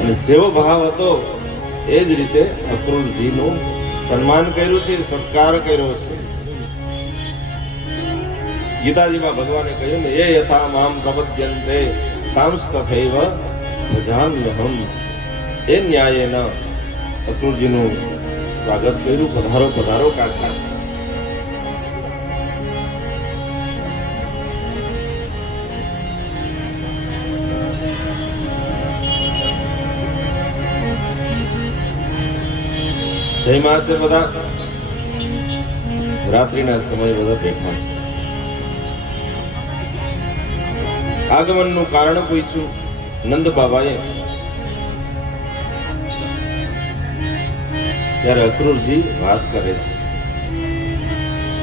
અને જેવો ભાવ હતો એ જ રીતે અક્રૂરજીનું સન્માન કર્યું છે, સત્કાર કર્યો છે. ગીતાજીમાં ભગવાને કહ્યું ને, એ યથા મામ પ્રપદ્યન્તે તાંસ્તથૈવ ભજામ્યહમ. એ ન્યાયેન અક્રૂરજીનું સ્વાગત કર્યું. પધારો પધારો કાકા. જય માસે બધા રાત્રિના સમય બધા બેઠા. આગમનનું કારણ પૂછ્યું નંદ બાબાએ. ત્યારે અક્રૂરજી વાત કરે છે.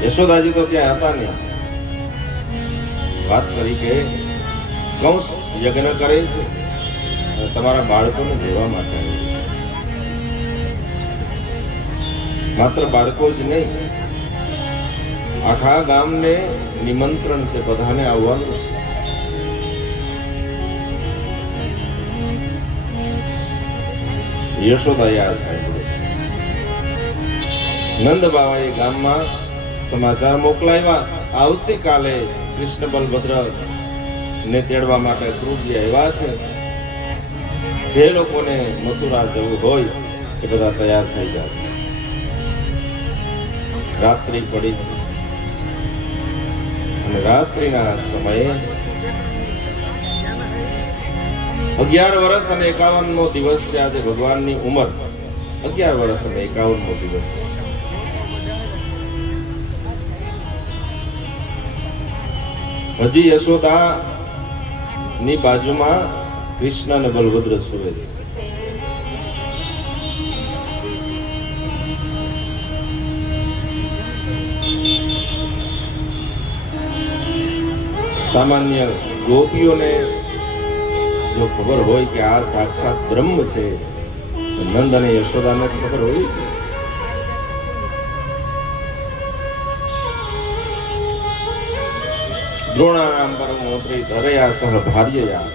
યશોદાજી તો ત્યાં હતા નહીં. વાત કરી કે કંસ યજ્ઞ કરે છે અને તમારા બાળકોને દેવા માટે. માત્ર બાળકો જ નહીં, આખા ગામને નિમંત્રણ છે, બધાને આવવાનું છે. યશોદાએ આ સાંભળ્યું. નંદ બાબાએ ગામમાં સમાચાર મોકલાવ્યા. આવતીકાલે કૃષ્ણ બલભદ્ર ને તેડવા માટે અક્રૂરજી આવ્યા છે. જે લોકોને મથુરા જવું હોય એ બધા તૈયાર થઈ જાય. રાત્રિ પડી અને રાત્રિના સમયે 11 વર્ષ અને 51મો દિવસ છે. આજે ભગવાનની ઉંમર 11 વર્ષ અને 51મો દિવસ. હજી યશોદા ની બાજુમાં કૃષ્ણ અને બલભદ્ર સૂવે છે. સામાન્ય ગોપીઓને જો ખબર હોય કે આ સાક્ષાત બ્રહ્મ છે, નંદ અને યશોદાને ખબર હોય. દ્રોણાનામ પરમ મંત્રી ધરયા સહ ભાર્યયા.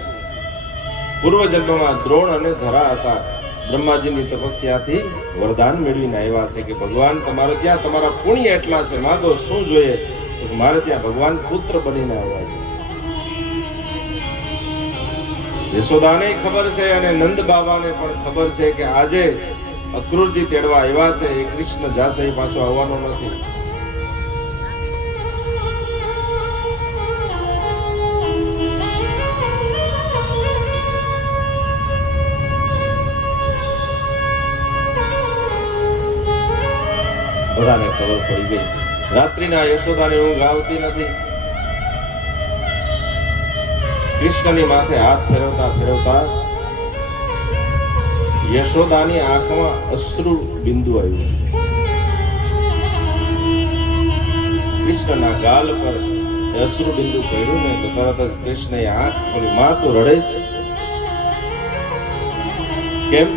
પૂર્વ જન્મમાં દ્રોણ અને ધરા હતા. બ્રહ્માજીની તપસ્યાથી વરદાન મેળવીને આવ્યા છે કે ભગવાન તમારે ત્યાં તમારા પુણ્ય એટલા છે, માગો શું જોઈએ? તો મારે ત્યાં ભગવાન પુત્ર બનીને આવ્યા છે. યશોદાને ખબર છે અને નંદ બાબાને પણ ખબર છે કે આજે અક્રૂરજી તેડવા આવ્યા છે. એ કૃષ્ણ જાશે, એ પાછો આવવાનો નથી. બધાને ખબર પડી ગઈ. રાત્રિના યશોદાને ઊંઘ આવતી નથી. કૃષ્ણની માથે હાથ ફેરવતા ફેરવતા યશોદાની આંખમાં અશ્રુ બિંદુ આવ્યું. કૃષ્ણના ગાલ પર અશ્રુ બિંદુ પડ્યું ને તો તરત જ કૃષ્ણએ આંખ ખોલી. માં તો રડે છે કેમ?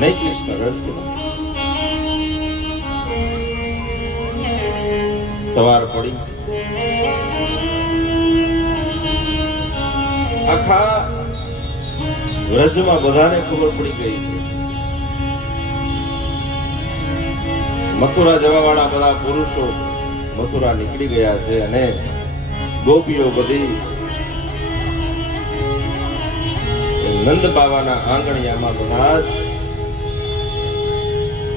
નહીં, કૃષ્ણ રડતું. સવાર પડી. આખા વ્રજમાં બધાને ખબર પડી ગઈ છે. મથુરા જવા વાળા બધા પુરુષો મથુરા નીકળી ગયા છે અને ગોપીઓ બધી નંદ બાબાના આંગણિયામાં બધા જ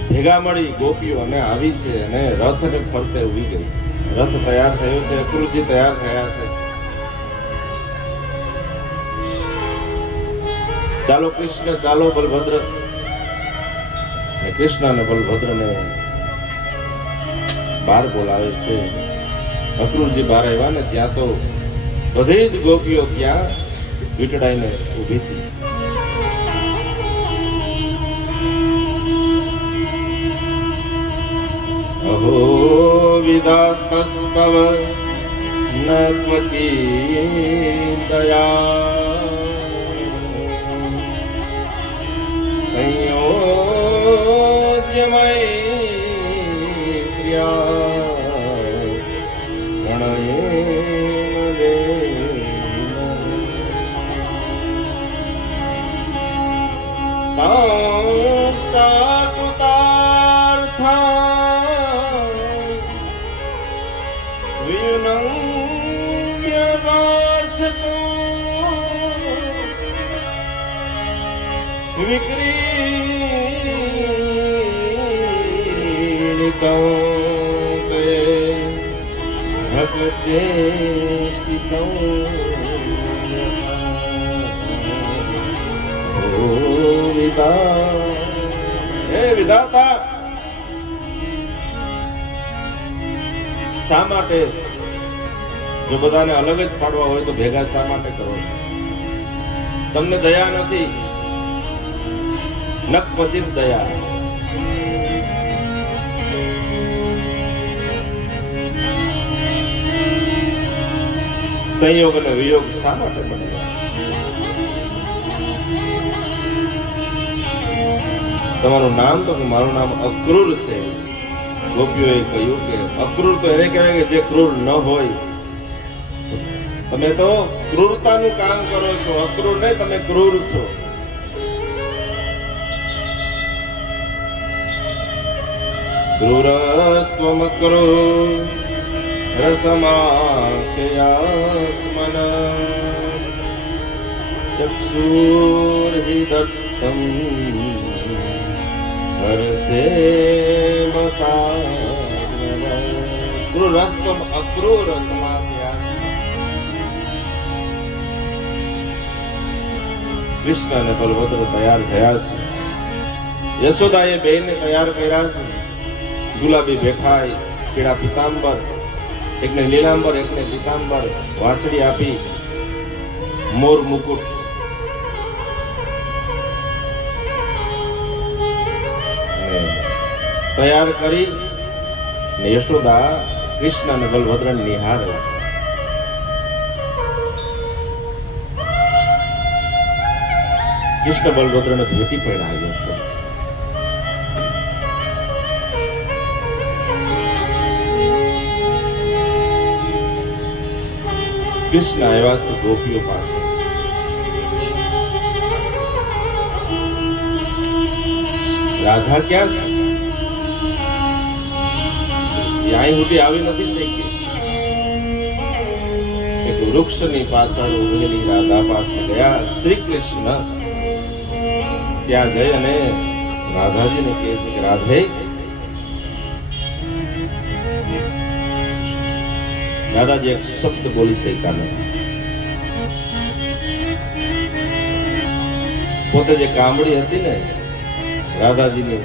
ભેગા મળી ગોપીઓ અને આવી છે અને રથને ફરતે ઉભી ગઈ. રથ તૈયાર થયો છે. અક્રૂરજી તૈયાર થયા છે. ચાલો કૃષ્ણ, ચાલો બલભદ્ર. કૃષ્ણ અને બલભદ્રને બહાર બોલાવે છે. અક્રૂરજી બહાર આવ્યા ને ત્યાં તો બધી જ ગોપીઓ ત્યાં વીંટળાઈને ઊભી હતી. અહો વિદાતસ્તવ ન ત્વચી દયા સંયોજ્યમય પ્રિયા ગણયેન વિધાતા શા માટે જો બધાને અલગ જ પાડવા હોય તો ભેગા શા માટે કરો છો? તમને દયા નથી, નખ પચિત દયા. સંયોગ અને વિયોગ શા માટે બન્યા? તમારું નામ તો કે મારું નામ અક્રૂર છે. ગોપીઓએ કહ્યું કે અક્રૂર તો એને કહેવાય કે જે ક્રૂર ન હોય. તમે તો ક્રૂરતાનું કામ કરો છો, અક્રૂર નહીં, તમે ક્રૂર છો. ક્રૂરસ્ત્વમ ક્રૂર રસમાખ્યાસ્મન ચક્ષુર્હિ દત્તમ હરસે ક્રૂરસ્ત્વમ અક્રૂર રસમાખ્યાસ્મન. કૃષ્ણ અને બલભદ્ર તૈયાર થયા છે. યશોદાએ બેને તૈયાર કર્યા છે. ગુલાબી ભેખાઈ, પીળા પિતાંબર, એકને લીલાંબર, એકને પિતાંબર, વાછડી આપી, મોર મુકુટ. તૈયાર કરી યશોદા કૃષ્ણ અને બલભદ્ર નિહાળ્યા. કૃષ્ણ બલભદ્રને ભેટી પડ્યા. યશોદા કૃષ્ણ આવ્યા છે ગોપીઓ પાસે. રાધા ક્યાં છે? ત્યાં સુધી આવી નથી શકી. એક વૃક્ષની પાછળ ઉભેલી રાધા પાસે ગયા શ્રી કૃષ્ણ. ત્યાં જઈ અને રાધાજીને કહે છે કે રાધે, દાદાજી એક શબ્દ બોલી શક્યા નથી. પોતે જે કામડી હતી ને રાધાજીને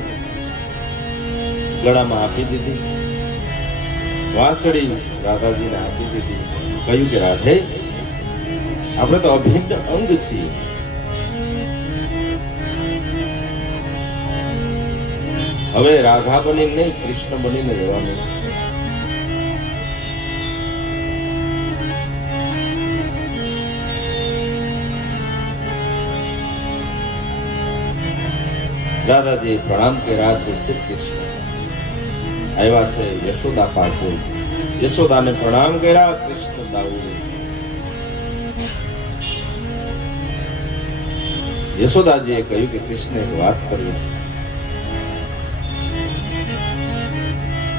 ગળામાં આપી દીધી, વાંસળી રાધાજીને આપી દીધી. કહ્યું કે રાધે, આપણે તો અભિન્ન અંગ છીએ. હવે રાધા બની નહીં, કૃષ્ણ બનીને રહેવાનું. દાદાજી પ્રણામ કર્યા છે. શ્રી કૃષ્ણ આવ્યા છે યશોદા પાસે. યશોદાને પ્રણામ કર્યા. કૃષ્ણ દાઉ. યશોદાજીએ કહ્યું કે કૃષ્ણ એક વાત કરવી છે.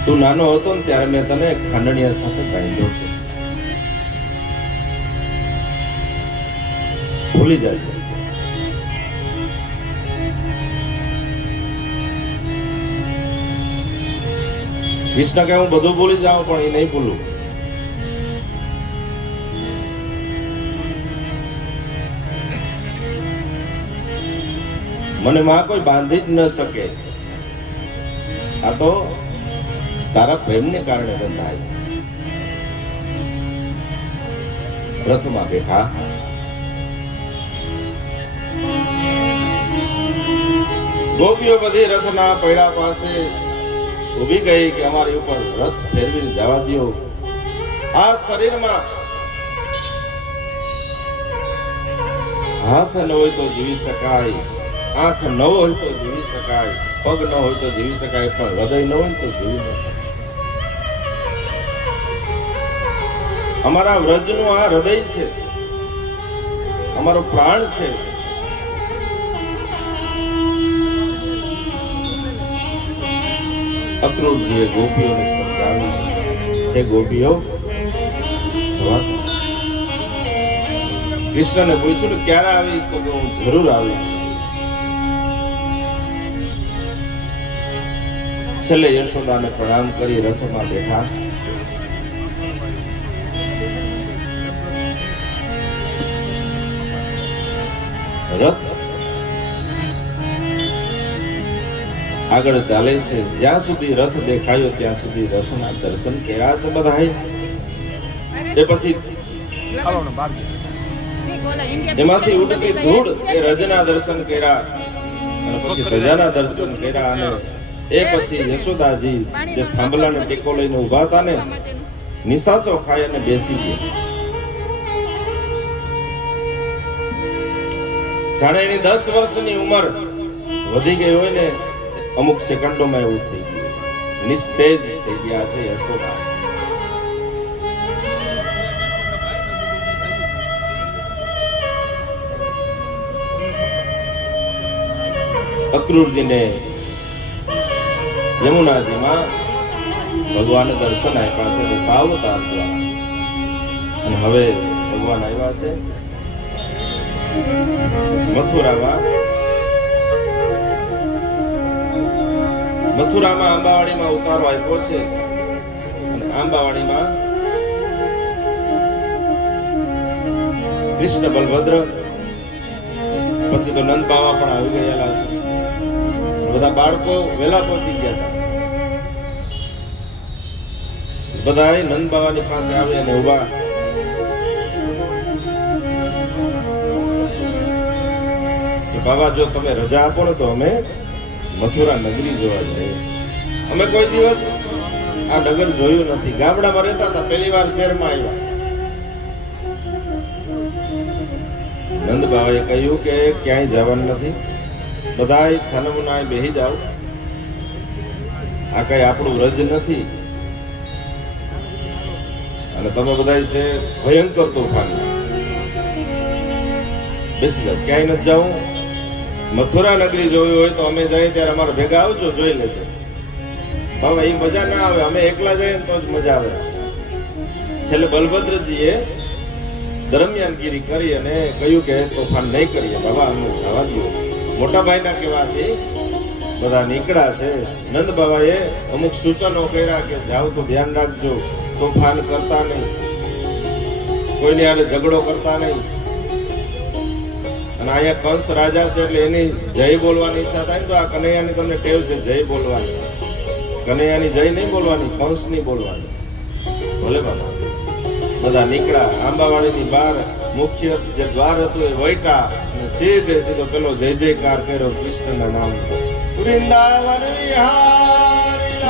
તું નાનો હતો ને ત્યારે મેં તને ખાંડણિયા સાથે બાંધ્યો છે. ભૂલી જાય. કૃષ્ણ કે હું બધું ભૂલી જાઉં, પણ એ નહીં ભૂલું. મને માં કોઈ બાંધી જ ન શકે. આ તો તારા પ્રેમને કારણે બંધાય. રથમાં બેઠા. ગોપીઓ બધી રથના પૈડા પાસે ઉભી ગઈ કે અમારી ઉપર રથ ફેરવીને જવા દો. આ શરીરમાં હાથ ન હોય તો જીવી શકાય, આંખ ન હોય તો જીવી શકાય, પગ ન હોય તો જીવી શકાય, પણ હૃદય ન હોય તો જીવી ન શકાય. અમારા વ્રજનું આ હૃદય છે, અમારો પ્રાણ છે. અક્રૂરજીએ ગોપીઓને સમજાવી, હે ગોપીઓ, કૃષ્ણને પૂછ્યું કે ક્યારે આવીશ, તો હું જરૂર આવીશ. છેલ્લે યશોદાને પ્રણામ કરી રથમાં બેઠા. રથ આગળ ચાલે છે. જ્યાં સુધી રથ દેખાયો ત્યાં સુધી રથના દર્શન કર્યા છે બધાએ. એ પછી એમાંથી ઉડતી ધૂળ એ રજના દર્શન કર્યા, અને પછી ધજાના દર્શન કર્યા, અને એ પછી યશોદાજી જે થાંભલાને ટેકો લઈને ઉભા હતા ને, નિશાસો ખાઈ અને બેસી ગયા. જાણે એની 10 વર્ષની ઉંમર વધી ગઈ હોય ને, અમુક સેકન્ડોમાં એવું થઈ ગયું. નિસ્તેજ થઈ ગયા છે યશોદા. અક્રૂરજીને યમુનાજીમાં ભગવાન દર્શન આપ્યા છે રસાવતાર દ્વારા, અને હવે ભગવાન આવ્યા છે મથુરામાં. મથુરામાં આંબાવાડીમાં ઉતારો આપ્યો છે, અને આંબાવાડીમાં કૃષ્ણ બલભદ્ર, પછી તો નંદ બાવા પણ આવી ગયેલા છે. બધા બાળકો વહેલા પહોંચી ગયા હતા. બધા નંદ બાવાની પાસે આવી અને ઉભા. બાબા, જો તમે રજા આપો ને તો અમે મથુરા નગરી જોવા જઈએ. અમે કોઈ દિવસ આ નગર જોયું નથી. ગામડામાં રહેતા હતા, પહેલી વાર શહેરમાં આવ્યા. નંદ બાવાએ કહ્યું કે ક્યાંય જવાનું નથી, બધા છાનમુના બેહી જાઓ. આ કઈ આપણું રજ નથી, અને તમે બધા છે ભયંકર તોફાન. બેસી જાઓ, ક્યાંય નથી જાઉં. મથુરા નગરી જોવી હોય તો અમે જઈએ ત્યારે અમારા ભેગા આવજો, જોઈ લેજો. બાબા, એ મજા ના આવે, અમે એકલા જઈએ તો જ મજા આવે. છેલ્લે બલભદ્રજીએ દરમિયાનગીરી કરી અને કહ્યું કે તોફાન નહીં કરીએ બાબા, અમને જવા દો. મોટા ભાઈના કહેવાથી બધા નીકળ્યા છે. નંદ બાબાએ અમુક સૂચનો કર્યા કે જાઓ તો ધ્યાન રાખજો, તોફાન કરતા નહીં, કોઈને આને ઝઘડો કરતા નહીં. અને અહીંયા કંસ રાજા છે એટલે એની જય બોલવાની ઈચ્છા થાય ને, તો આ કનૈયાની તમને ટેવ છે જય બોલવાની. કનૈયાની જય નહીં બોલવાની, કંસ નહીં બોલવાની. ભલે બાબા. બધા નીકળ્યા. આંબાવાડીની બહાર મુખ્ય જે દ્વાર હતું એ વૈટા, અને સીધે સીધો પેલો જય જયકાર કર્યો કૃષ્ણના નામ. વૃંદાવન વિહારી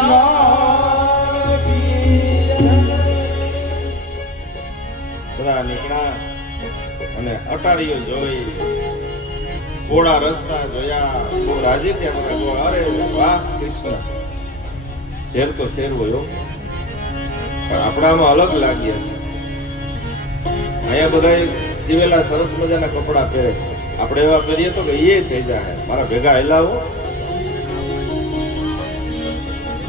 બધા નીકળ્યા અને અટારીઓ જોઈ, પોળા રસ્તા જોયા. બહુ રાજી થયા. અરે વાહ કૃષ્ણ, શેર તો શેર હોય, પણ આપણામાં અલગ લાગ્યા. અહીંયા બધા સીવેલા સરસ મજાના કપડા પહેરે, આપણે એવા પહેરીએ તો કે એ થઈ જાય. મારા ભેગા હેલાવો.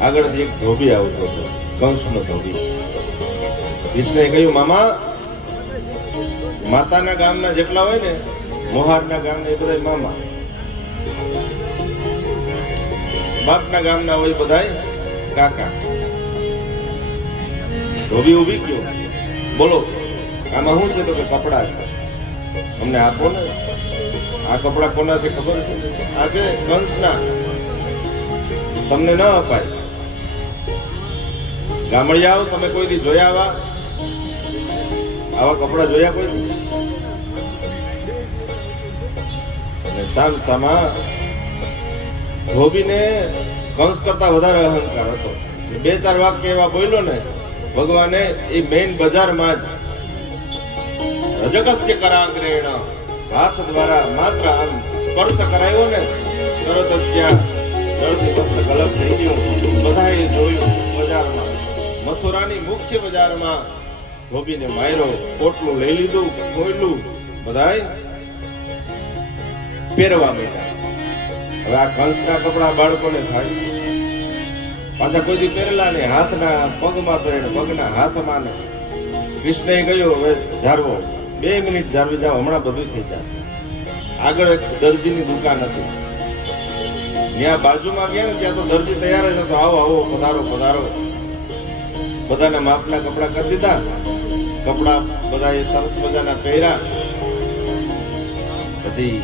આગળથી એક ધોબી આવતો હતો, કંસનો ધોબી. કૃષ્ણએ કહ્યું, મામા, માતાના ગામના જેટલા હોય ને, મોહારના ગામના એ બધા મામા, બાપના ગામના હોય બધા કાકા. ધોબી ઉભી ગયો, બોલો આમાં શું છે? તો કે કપડા છે, અમને આપો ને. આ કપડા કોના છે ખબર છે? આ છે કંસના, તમને ન અપાય. ગામડિયાઓ, તમે કોઈ દી જોયા આવા કપડા જોયા કોઈ દી? અને સામસામા ધોબીને કંસ કરતા વધારે અહંકાર હતો. 2-4 વાક્ય એવા બોલ્યો ને ભગવાને, એ મેઇન બજારમાં જ રજકસ્ય કરાગ્રેણ હાથ દ્વારા માત્ર આમ સ્પર્શ કરાયો ને, તરત જ ત્યાં જળથી વસ્ત્ર ગલત થઈ ગયું. બધાએ જોયું. બજારમાં, મથુરાની મુખ્ય બજારમાં ધોબીને માર્યો. પોટલું લઈ લીધું, ખોયલું, બધાએ પહેરવા માંડ્યા. હવે આ કંસના કપડા બાળકોને થાય. પાછા કોઈ દી પહેરેલા ને હાથના પગમાં પહેરે, પગના હાથમાં ને. કૃષ્ણએ કહ્યું હવે ઝારવો, 2 મિનિટ ઝારવી જાઓ, હમણાં બધું થઈ જશે. આગળ એક દરજીની દુકાન હતી, ત્યાં બાજુમાં ગયા ને ત્યાં તો દરજી તૈયાર જ હતો. આવો આવો, પધારો પધારો. બધાના માપના કપડા કરી દીધા, કપડા બધા સરસ મજાના પહેર્યા. પછી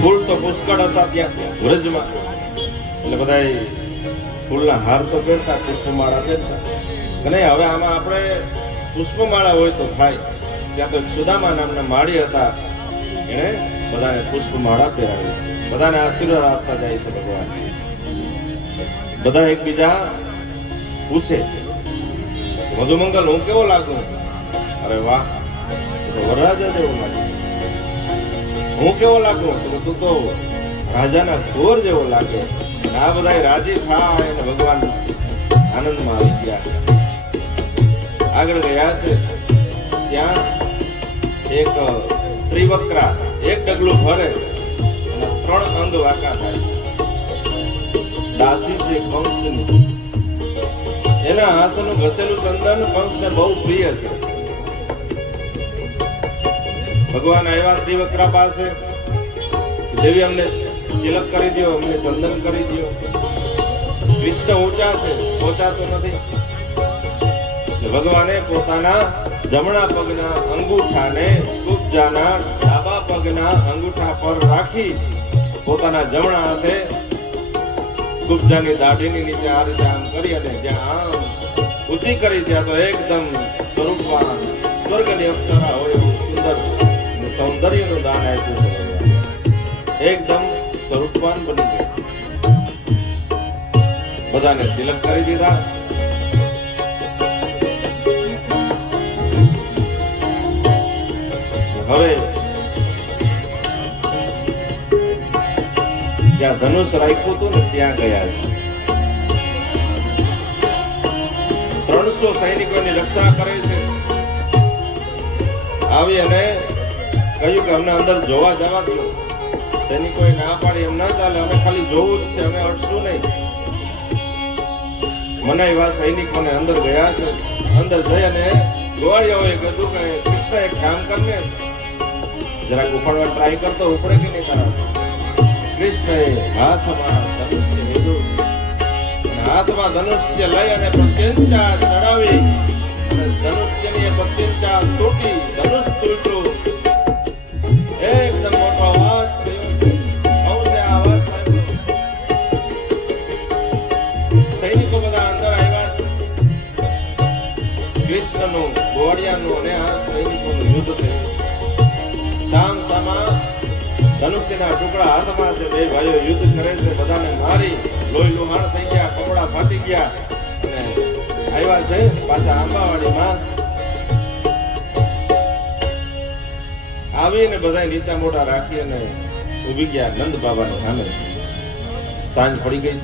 ફૂલ તો પુષ્કળ હતા ત્યાં વ્રજમાં, એટલે બધા ફૂલના હાર તો પહેરતા, પુષ્પમાળા પહેરતા. અને હવે આમાં આપણે પુષ્પમાળા હોય તો થાય. ત્યાં તો સુદામા નામના માળી હતા, એને બધાને પુષ્પમાળા પહેરાવી, બધાને આશીર્વાદ આપતા જાય છે ભગવાન. બધા એકબીજા પૂછે મધુમંગલ હું કેવો લાગુ? અરે વાહ, વરરાજા જેવો લાગે. હું કેવો લાગુ? તું તો રાજાના ઘોર જેવો લાગે. આ બધા રાજી થાય અને ભગવાન આનંદમાં આવી ગયા. આગળ ગયા છે ત્યાં એક ત્રિવક્રા એક ડગલું ભરે અને 3 અંગ વાંકા થાય. દાસી છે કંસની, એના હાથનું ઘસેલું ચંદન કંસને બહુ પ્રિય છે. ભગવાન આવ્યા ત્રિવક્રા પાસે, દેવી અમને તિલક કરી દો, અમને ચંદન કરી દો. કૃષ્ણ ઊંચા છે, પહોંચાતો નથી. ભગવાને પોતાના જમણા પગના અંગૂઠાને કુબજાના ડાબા પગના અંગૂઠા પર રાખી પોતાના જમણા હાથે કુબજાની દાઢીની નીચે આ રીતે આમ કરી અને જ્યાં આમ ઊંચી કરી ત્યાં તો એકદમ સ્વરૂપવાન સ્વર્ગની અપ્સરા હોય એવું સુંદર સૌંદર્યનું દાન આપ્યું છે. એકદમ સ્વરૂપવાન બની ગયા. બધાને તિલક કરી દીધા. હવે જ્યાં ધનુષ રાખ્યું હતું ને ત્યાં ગયા છે. 300 સૈનિકોની રક્ષા કરે છે. આવી અને કહ્યું કે અમને અંદર જોવા જવા દો. સૈનિકોએ ના પાડી, એમ ના ચાલે, અમે ખાલી જોવું જ છે, અમે અટશું નહીં. મને એવા સૈનિકોને અંદર ગયા છે. અંદર જઈ અને ગોવાળિયાઓએ કીધું કે કૃષ્ણ એક કામ કરને, જરાક ઉપાડવા ટ્રાય કરતો, ઉપડે કે નહીં કરાવતો. કૃષ્ણએ હાથમાં ધનુષ્ય લીધું, હાથમાં ધનુષ્ય લઈ અને પ્રત્યંચા ચડાવી, ધનુષ્યની પ્રત્યંચા તૂટી, ધનુષ તૂટ્યું. એકદમ મોટો અવાજ થયો. અવાજ સાંભળ્યો. સૈનિકો બધા અંદર આવ્યા છે. કૃષ્ણનું, ગોવાળિયાનું અને આ સૈનિકોનું યુદ્ધ થયું. સામ સામા ધનુષ્યના ટુકડા હાથમાં છે. 2 ભાઈઓ યુદ્ધ કરે છે. બધાને મારી લોહી લુહાણ થઈ ગયા, કપડા ફાટી ગયા અને આવ્યા છે પાછા આંબાવાડીમાં. આવીને બધા નીચા મોઢા રાખી અને ઉભી ગયા નંદ બાબાની સામે. સાંજ પડી ગઈ.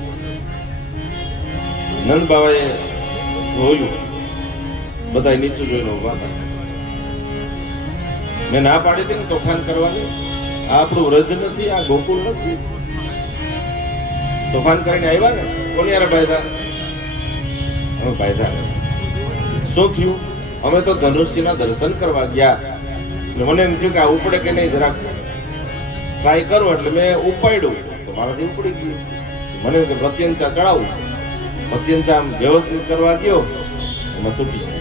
નંદ બાબાએ જોયું, બધા નીચું જોઈને ઉભા હતા. મેં ના પાડી હતી ને તોફાન કરવાની. આ આપણું વ્રજ નથી, આ ગોકુળ નથી. તોફાન કરીને આવ્યા ને, કોની યાર બાયધા? અમે બાયધા. શું થયું? અમે તો ધનુષ્યના દર્શન કરવા ગયા. મને એમ થયું કે આ ઉપડે કે નહીં, જરાક ટ્રાય કરું. એટલે મેં ઉપાડ્યું તો મારાથી ઉપડી ગયું. મને એમ કે પ્રત્યંચા ચડાવું. પ્રત્યંચા આમ વ્યવસ્થિત કરવા ગયો, એમાં તૂટી ગયું.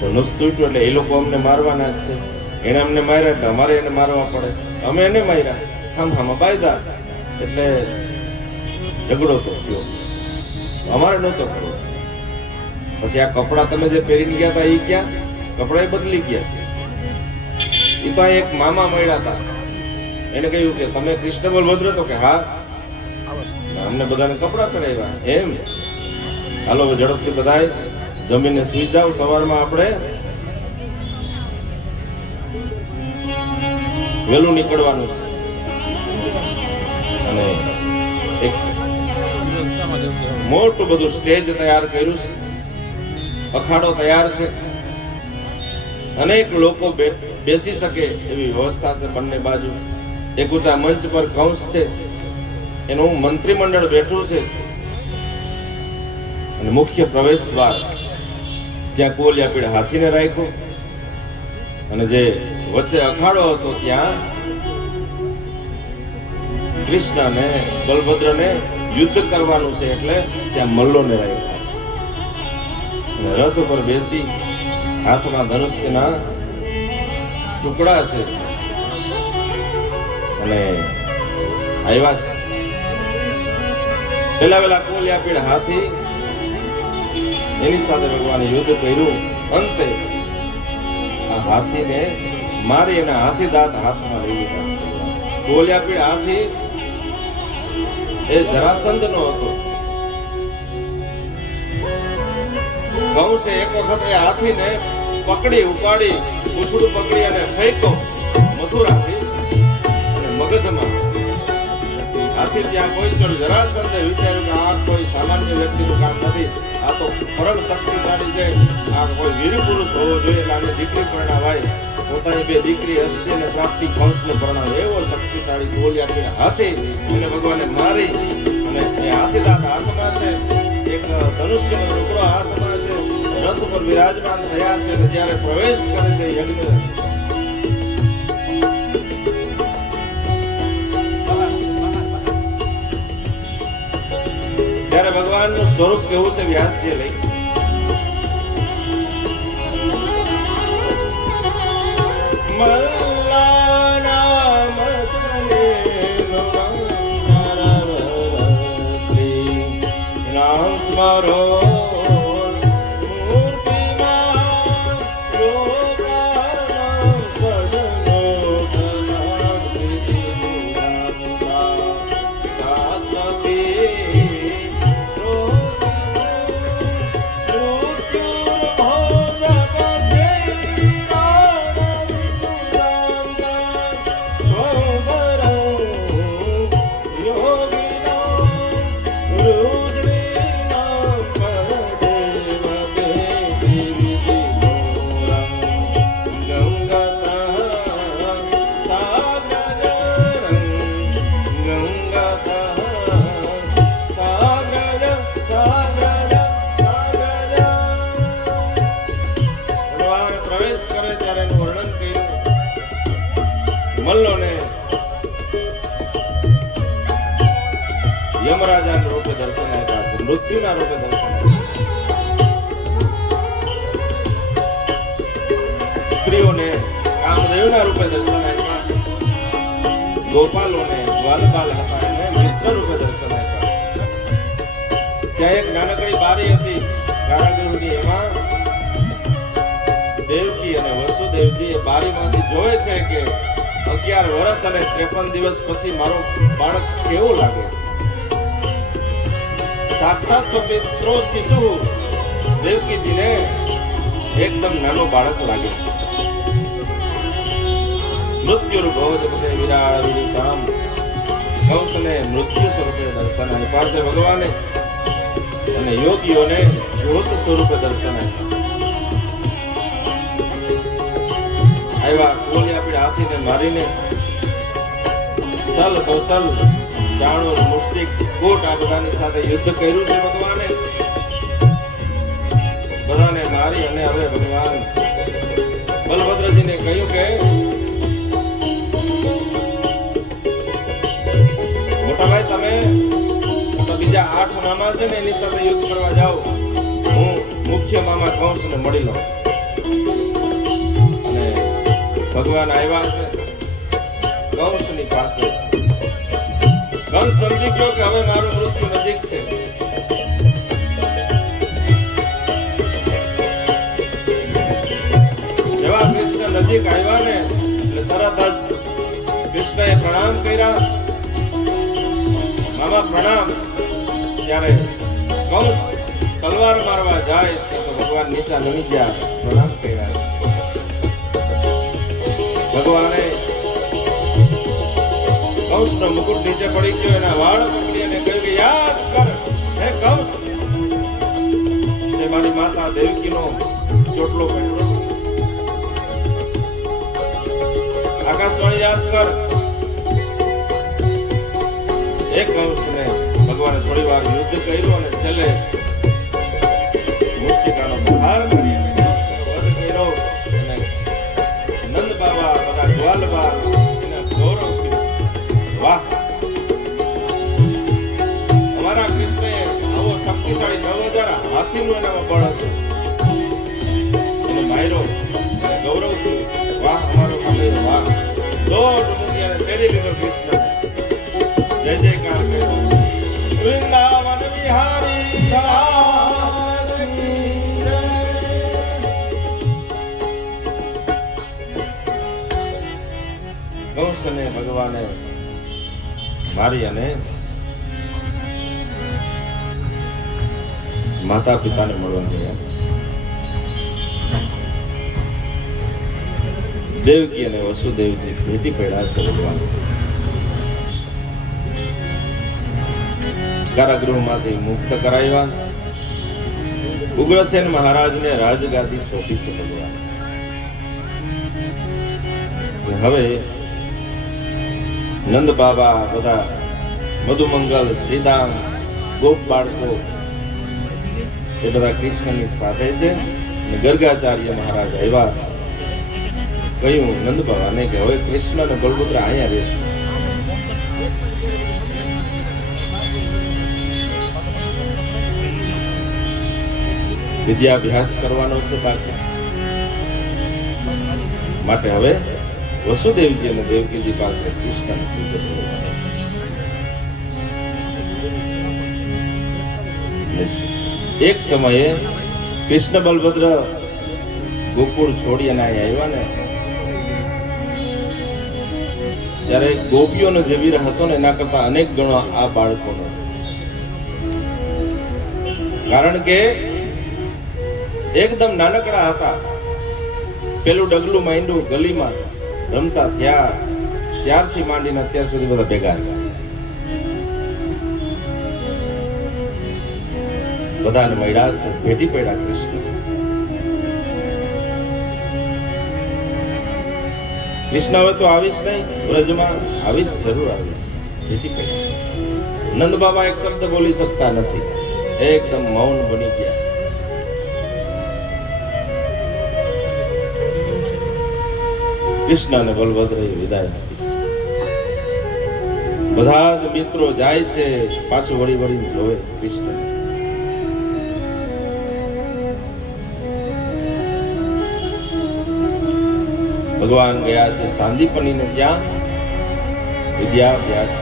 ધનુષ તૂટ્યું એટલે એ લોકો અમને મારવાના જ છે. એને અમને માર્યા એટલે અમારે એને મારવા પડે. અમે એને માર્યા, હામાં બાયદા. એટલે ઝઘડો તો થયો, અમારે નહોતો કરવો. પછી આ કપડા તમે જે પહેરીને ગયા હતા એ ક્યાં? કપડા એ બદલી ગયા છે. એ તો એક મામા મળ્યા હતા. એને કહ્યું કે તમે કૃષ્ણ બલભદ્ર? તો કે હા. અમને બધાને કપડા પહેરાવ્યા. એમ? હાલો ઝડપથી બધા જમીને સુઈ જાવ. સવારમાં આપણે વહેલું નીકળવાનું છે. અને એક મોટું બધું સ્ટેજ તૈયાર કર્યું છે. અખાડો તૈયાર છે. અનેક લોકો બેસી શકે એવી વ્યવસ્થા છે બંને બાજુ. એક ઊંચા મંચ પર કંસ છે. એનું મંત્રીમંડળ બેઠું છે અને મુખ્ય પ્રવેશ દ્વાર ત્યાં કુવલિયાપીડ હાથીને રાખ્યો અને જે વચ્ચે અખાડો હતો ત્યાં કૃષ્ણ અને બલભદ્રને યુદ્ધ કરવાનું છે એટલે ત્યાં મલ્લોને રાખ્યા અને રથ ઉપર બેસી હાથમાં ધનુષ્યના ટુકડા છે અને આવ્યા છે. પેલા કુવલિયાપીડ હાથી એની સાથે ભગવાને યુદ્ધ કર્યું. અંતે આ હાથીને મારી એના હાથી દાંત હાથમાં લઈ લીધા. કુવલિયાપીડ હાથી એ જરાસંધ નો હતો. કંસે એક વખત એ હાથીને પકડી ઉપાડી પૂંછડું પકડી અને ફેંકો મથુરાથી અને મગધમાં. હાથી ત્યાં કોઈ ચડ જરાસંધે વિચાર્યું કે આ કોઈ સામાન્ય વ્યક્તિનું કામ નથી, આ તો પરમ શક્તિશાળી છે, આ કોઈ વીર પુરુષ હોવો જોઈએ, આને દીકરી પરણાવાય. પોતાની બે દીકરી હસ્તી ને પ્રાપ્તિ કંસને પરણાવે એવો શક્તિશાળી કુવલિયાપીડ હાથી અને ભગવાને મારી અને એ હાથી દાંત હાથમાં છે, એક ધનુષ્યનો ટુકડો હાથમાં છે, રથ પર વિરાજમાન થયા છે અને જ્યારે પ્રવેશ કરે છે યજ્ઞ ત્યારે ભગવાનનું સ્વરૂપ કેવું છે વ્યાસજીએ લઈ મલ્લોને યમરાજાના રૂપે દર્શન આપ્યા છે, મૃત્યુના રૂપે દર્શન આપ્યા. સ્ત્રીઓને કામદેવના રૂપે દર્શન આપ્યા, ગોપાલોને ગ્વાલબાલ હતા એને મિત્ર રૂપે દર્શન આપ્યા. ત્યાં એક નાનકડી બારી હતી કારાગૃહની, એમાં દેવકી અને વસુદેવજી એ બારીમાંથી જોવે છે કે 11 વર્ષ અને 53 દિવસ પછી મારો બાળક કેવો લાગે. સાક્ષાત પવિત્રો શિશુ દેવકીજીને એકદમ નાનો બાળક લાગે. મૃત્યુ રૂપ ભવજપતે વિરાળ વિદુષામ કંસને મૃત્યુ સ્વરૂપે દર્શન આપ્યા છે ભગવાને અને યોગીઓને જ્યોત સ્વરૂપે દર્શન આપ્યા. આવ્યા કુવલિયાપીડ હાથીને મારીને ચલ તો ચલ ચાણૂર મુષ્ટિક કોટ આ બધાની સાથે યુદ્ધ કર્યું છે ભગવાને. બધાને મારી અને હવે ભગવાન બલભદ્રજીને કહ્યું કે મોટા ભાઈ તમે તો બીજા 8 મામા છે ને એની સાથે યુદ્ધ કરવા જાઓ, હું મુખ્ય મામા કંસને મળી લઉં. ભગવાન આવ્યા છે કંસની પાસે. કંસ સમજી ગયો કે હવે મારું મૃત્યુ નજીક છે. જેવા કૃષ્ણ નજીક આવ્યા ને એટલે તરત જ કૃષ્ણએ પ્રણામ કર્યા. મામા પ્રણામ. ત્યારે કંસ તલવાર મારવા જાય તો ભગવાન નીચા નમી ગયા, પ્રણામ કર્યા. ભગવાને કંસનો મુકુટ નીચે પડી ગયો, એના વાળ પકડી અને કહ્યું કે યાદ કર હે કંસ, તે મારી માતા દેવકીનો ચોટલો કર્યો. આકાશવાણી યાદ કર, એક કંસને ભગવાને થોડી વાર યુદ્ધ કર્યું અને છેલ્લે મૂર્તિકાનો પ્રહાર કરી અને વધ કર્યો અને નંદ બાબા બધા ગ્વાલબા એના ગૌરવથી વાહ અમારા કૃષ્ણએ આવો શક્તિશાળી 9000 હાથીનું એનામાં બળ હતું એને માર્યો અને ગૌરવથી વાહ અમારો કલૈયો વાહ દોઢ મુનિયાને તેડી લીધો કૃષ્ણ જય જયકાર કર્યો વૃંદાવન વિહારી લાલ કી જય કંસને ભગવાને મારી અને માતા પિતાને મળવા ગયા દેવકી અને વસુદેવજી ભેટી પડ્યા છે ભગવાન કારાગૃહમાંથી મુક્ત કરાવ્યા ઉગ્રસેન મહારાજને રાજગાદી સોંપી છે ભગવાન હવે નંદ બાબા બધા મધુમંગલ શ્રીદામ ગોપ બાળકો એ બધા કૃષ્ણની સાથે છે અને ગર્ગાચાર્ય મહારાજ આવ્યા કહ્યું નંદ બાબાને કે હવે કૃષ્ણ અને બલભદ્ર અહીંયા રહેશે વિદ્યાભ્યાસ કરવાનો છે બાકી માટે હવે વસુદેવજી અને દેવકીજી પાસે કૃષ્ણ એક સમયે કૃષ્ણ બલભદ્ર ગોકુળ છોડી અને આવ્યા ને ત્યારે ગોપીઓનો જે વીર હતો ને એના કરતા અનેક ગણો આ બાળકોનો કારણ કે એકદમ નાનકડા હતા પેલું ડગલું માંડ્યું ગલીમાં રમતા ત્યારથી માંડીને અત્યાર સુધી બધા ભેગા છે બધાને મળ્યા છે ભેટી પડ્યા કૃષ્ણ હવે તો આવીશ નહીં વ્રજમાં આવીશ જરૂર આવીશ ભેટી પડ્યા નંદ બાબા એક શબ્દ બોલી શકતા નથી એકદમ મૌન બની ગયા કૃષ્ણ અને બલભદ્રએ વિદાય આપી બધા જ મિત્રો જાય છે પાછું વળી વળી જોવે કૃષ્ણ ભગવાન ગયા છે સાંદીપનીને ત્યાં વિદ્યાભ્યાસ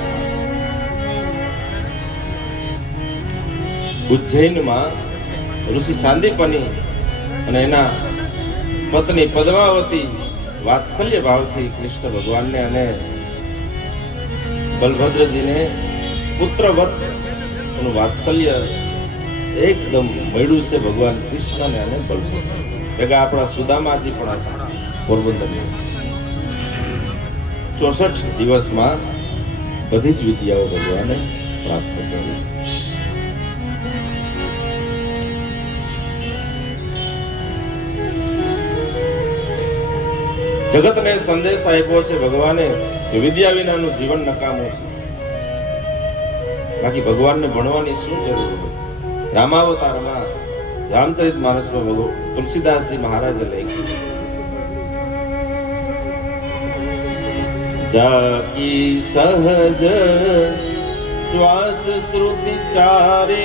ઉજ્જૈનમાં ઋષિ સાંદીપની અને એના પત્ની પદ્માવતી વાત્સલ્ય ભાવથી કૃષ્ણ ભગવાનને અને બલભદ્રજીને પુત્રવત એનું વાત્સલ્ય એકદમ મળ્યું છે ભગવાન કૃષ્ણને અને બલભદ્ર ભેગા આપણા સુદામાજી પણ હતા પોરબંદરમાં 64 દિવસમાં બધી જ વિદ્યાઓ ભગવાને પ્રાપ્ત કરી જગતને સંદેશ આપ્યો છે ભગવાને કે વિદ્યા વિનાનું જીવન નકામું છે બાકી ભગવાનને ભણવાની શું જરૂર છે રામાવતારમાં રામચરિત માનસમાં તુલસીદાસજી મહારાજે લખ્યું જાકી સહજ શ્વાસ શ્રુતિ ચારે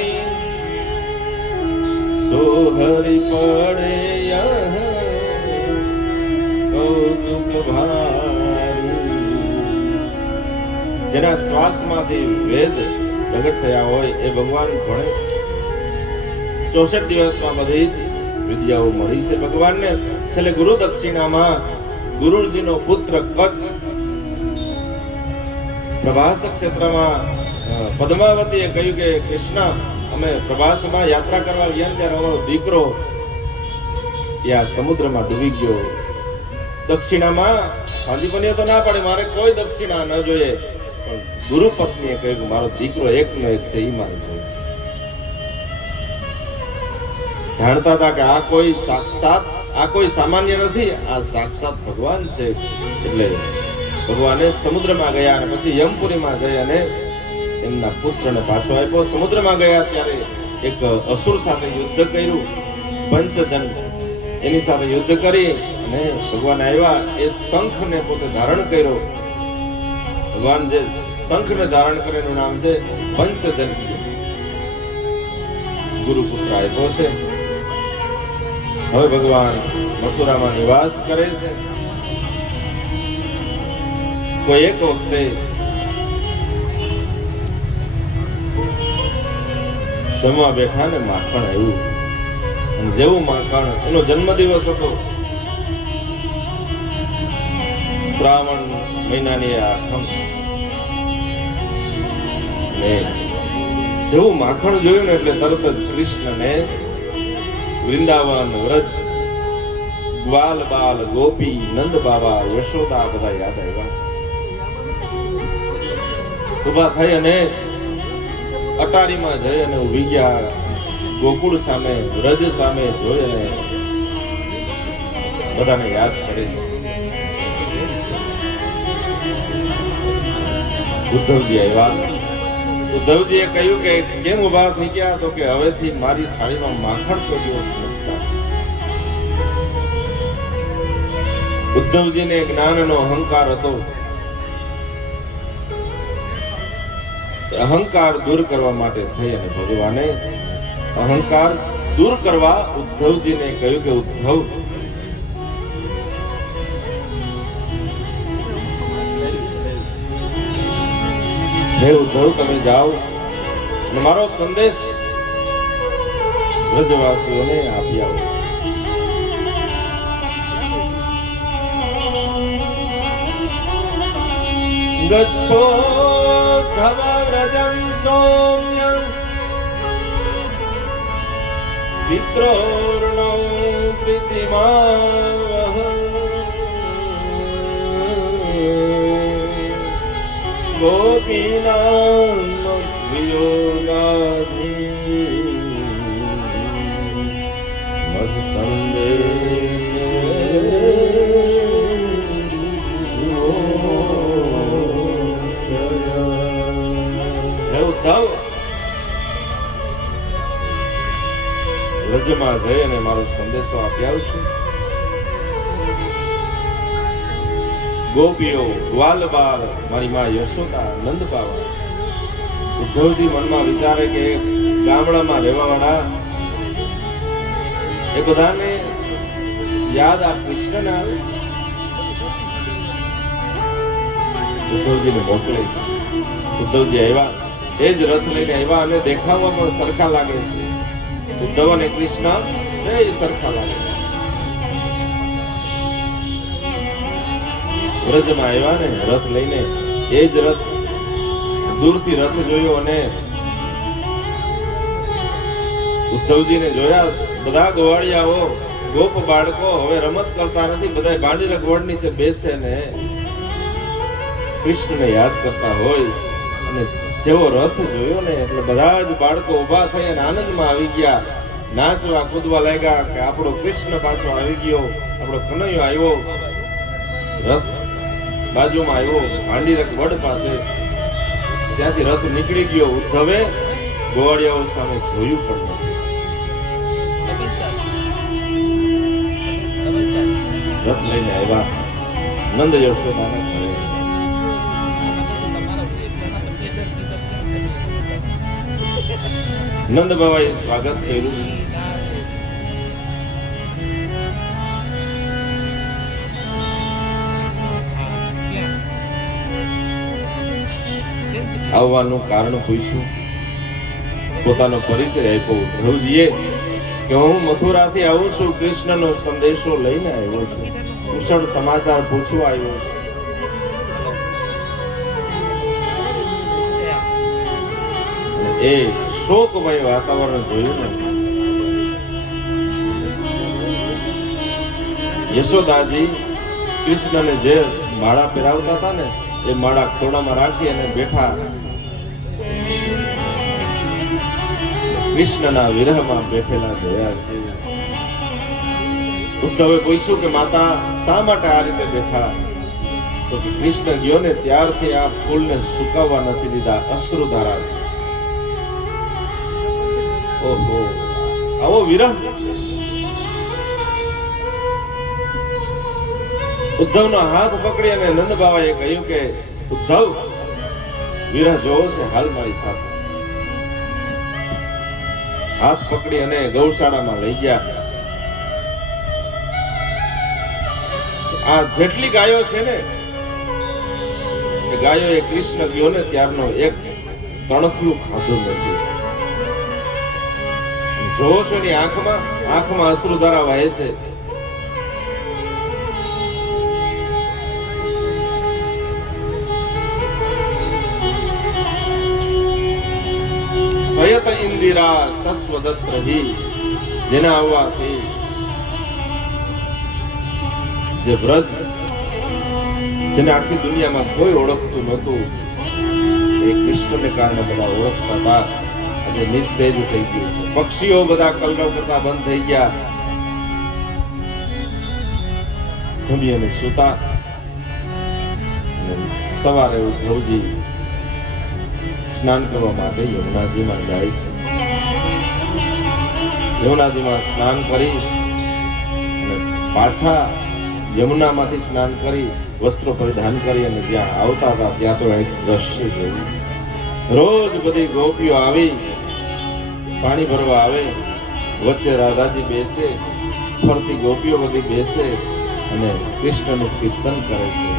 સોહરી પડે કૌતુક ભારી જેના શ્વાસમાંથી વેદ પ્રગટ થયા હોય એ ભગવાન ભણે છે 64 દિવસમાં બધી જ વિદ્યાઓ મળી છે ભગવાનને છેલ્લે ગુરુ દક્ષિણામાં ગુરુજીનો પુત્ર કચ્છ પ્રભાસ ક્ષેત્રમાં પદ્માવતીએ કહ્યું કે કૃષ્ણ અમે પ્રભાસમાં યાત્રા કરવા ગયા ત્યારે અમારો દીકરો ત્યાં સમુદ્રમાં ડૂબી ગયો દક્ષિણામાં સાંદીપનીએ તો ના પડે મારે કોઈ દક્ષિણા ન જોઈએ પણ ગુરુ પત્નીએ કહ્યું કે મારો દીકરો એકનો એક છે એ મારે જોઈએ જાણતા હતા કે આ કોઈ સામાન્ય નથી આ સાક્ષાત ભગવાન છે એટલે ભગવાને સમુદ્રમાં ગયા અને પછી યમપુરીમાં જઈ અને એમના પુત્રને પાછો આપ્યો. સમુદ્રમાં ગયા ત્યારે એક અસુર સાથે યુદ્ધ કર્યું. પંચજન એની સાથે યુદ્ધ કરી અને ભગવાન આવ્યા. એ શંખને પોતે ધારણ કર્યો. ભગવાન જે શંખને ધારણ કરે એનું નામ છે પંચજન. ગુરુપુત્ર આપ્યો છે. હવે ભગવાન મથુરામાં નિવાસ કરે છે. કોઈ એક વખતે જમવા બેઠા ને માખણ આવ્યું. અને જેવું માખણ, એનો જન્મદિવસ હતો. શ્રાવણ મહિનાની આખમ. જેવું માખણ જોયું ને એટલે તરત જ કૃષ્ણને વૃંદાવન, વ્રજ, ગ્વાલ બાલ, ગોપી, નંદ બાબા, યશોદા બધા યાદ આવ્યા. ઉભા થઈ અને અટારીમાં જઈ અને ઉભી ગયા. ગોકુળ સામે, વ્રજ સામે જોઈ અને બધાને યાદ કરે છે. ઉદ્ધવજી આવ્યા. ઉદ્ધવજીએ કહ્યું કે કેમ ઉભા થઈ ગયા? તો કે હવેથી મારી થાળીમાં માખણ કોઈ દિવસ નથી. ઉદ્ધવજીને જ્ઞાનનો અહંકાર હતો. અહંકાર દૂર કરવા માટે થઈ અને ભગવાને અહંકાર દૂર કરવા ઉદ્ધવજીને કહ્યું કે ઉદ્ધવ, હે ઉદ્ધવ, તમે જાઓ અને મારો સંદેશ વ્રજવાસીઓને આપી આવો. ગચ્છો ધવ વ્રજં સૌમ્ય પિત્રોર્ણો પ્રીતિમાવહ ગોપીનામ વિયોગાધિ મદ સંદેશ. ઉદ્ધવ, વ્રજમાં જઈ અને મારો સંદેશો આપી આવશું. ગોપીઓ, ગ્વાલ બાળ, મારી માં યશોદા, નંદ બાબા. ઉદ્ધવજી મનમાં વિચારે કે ગામડામાં રહેવાવાળા એ બધાને યાદ આ કૃષ્ણ આવે. ઉદ્ધવજીને મોકલે. ઉદ્ધવજી આવ્યા. એ જ રથ લઈને આવ્યા અને દેખાવમાં પણ સરખા લાગે છે. ઉદ્ધવ અને કૃષ્ણ એ સરખા લાગે. વ્રજમાં આવ્યા ને રથ લઈને. એ જ રથ દૂરથી રથ જોયો અને ઉદ્ધવજીને જોયા. બધા ગોવાળિયાઓ, ગોપ બાળકો હવે રમત કરતા નથી. બધા ભાંડી રગવડ નીચે બેસે ને કૃષ્ણને યાદ કરતા હોય. અને જેવો રથ જોયો ને એટલે બધા જ બાળકો ઉભા થઈ અને આનંદમાં આવી ગયા. નાચવા કૂદવા લાગ્યા કે આપણો કૃષ્ણ પાછો આવી ગયો, આપણો કનૈયો આવ્યો. રથ બાજુમાં આવ્યો ભાંડીરક વડ પાસે. ત્યાંથી રથ નીકળી ગયો. ઉદ્ધવે ગોવાળિયાઓ સામે જોયું પણ નથી. રથ લઈને આવ્યા નંદ યશોદાના ઘરે. નંદ બાબાએ સ્વાગત કર્યું. આવવાનું કારણ પૂછ્યું. પોતાનો પરિચય આપ્યો ઉદ્ધવજીએ કે હું મથુરાથી આવું છું, કૃષ્ણનો સંદેશો લઈને આવ્યો છું, કુશળ સમાચાર પૂછવા આવ્યો છું. એ શોકમય વાતાવરણ જોયું ને યશોદાજી કૃષ્ણને જે માળા પહેરાવતા હતા ને એ માળા ખોડામાં રાખી અને બેઠા. કૃષ્ણના વિરહમાં બેઠેલા જોયા છે. ઉદ્ધવે પૂછ્યું કે માતા શા માટે આ રીતે બેઠા? તો કે કૃષ્ણ ગયો ને ત્યારથી આ ફૂલને સુકાવવા નથી દીધા, અશ્રુધારા. ઓહો, આવો વિરહ. ઉદ્ધવનો હાથ પકડી અને નંદ બાવાએ કહ્યું કે ઉદ્ધવ, વિરહ જોવો છે હાલ મારી સાથે. હાથ પકડી અને ગૌશાળામાં લઈ ગયા. આ જેટલી ગાયો છે ને એ ગાયો એ કૃષ્ણ ગયો ને ત્યારનો એક તણખલું ખાધું નથી. જોવો છો એની આંખમાં અશ્રુધારા વહે છે. સયત ઇન્દિરા સસ્વદત્ત રહી, જેના આવવાથી જે વ્રજ જેને આખી દુનિયામાં કોઈ ઓળખતું નહોતું એ કૃષ્ણને કારણે બધા ઓળખતા હતા. અને નિસ્તેજ થઈ ગયું છે. પક્ષીઓ બધા કલરવ કરતા બંધ થઈ ગયા. જમી અને સૂતા. સવારે ઉદ્ધવજી સ્નાન કરવા માટે યમુનાજીમાં જાય છે. યમુનાજીમાં સ્નાન કરી અને પાછા યમુનામાંથી સ્નાન કરી વસ્ત્રો પરિધાન કરી અને જ્યાં આવતા હતા ત્યાં તો એક દ્રશ્ય જોયું. રોજ બધી ગોપીઓ આવી પાણી ભરવા આવે, વચ્ચે રાધાજી બેસે, ફરતી ગોપીઓ બધી બેસે અને કૃષ્ણનું કીર્તન કરે છે.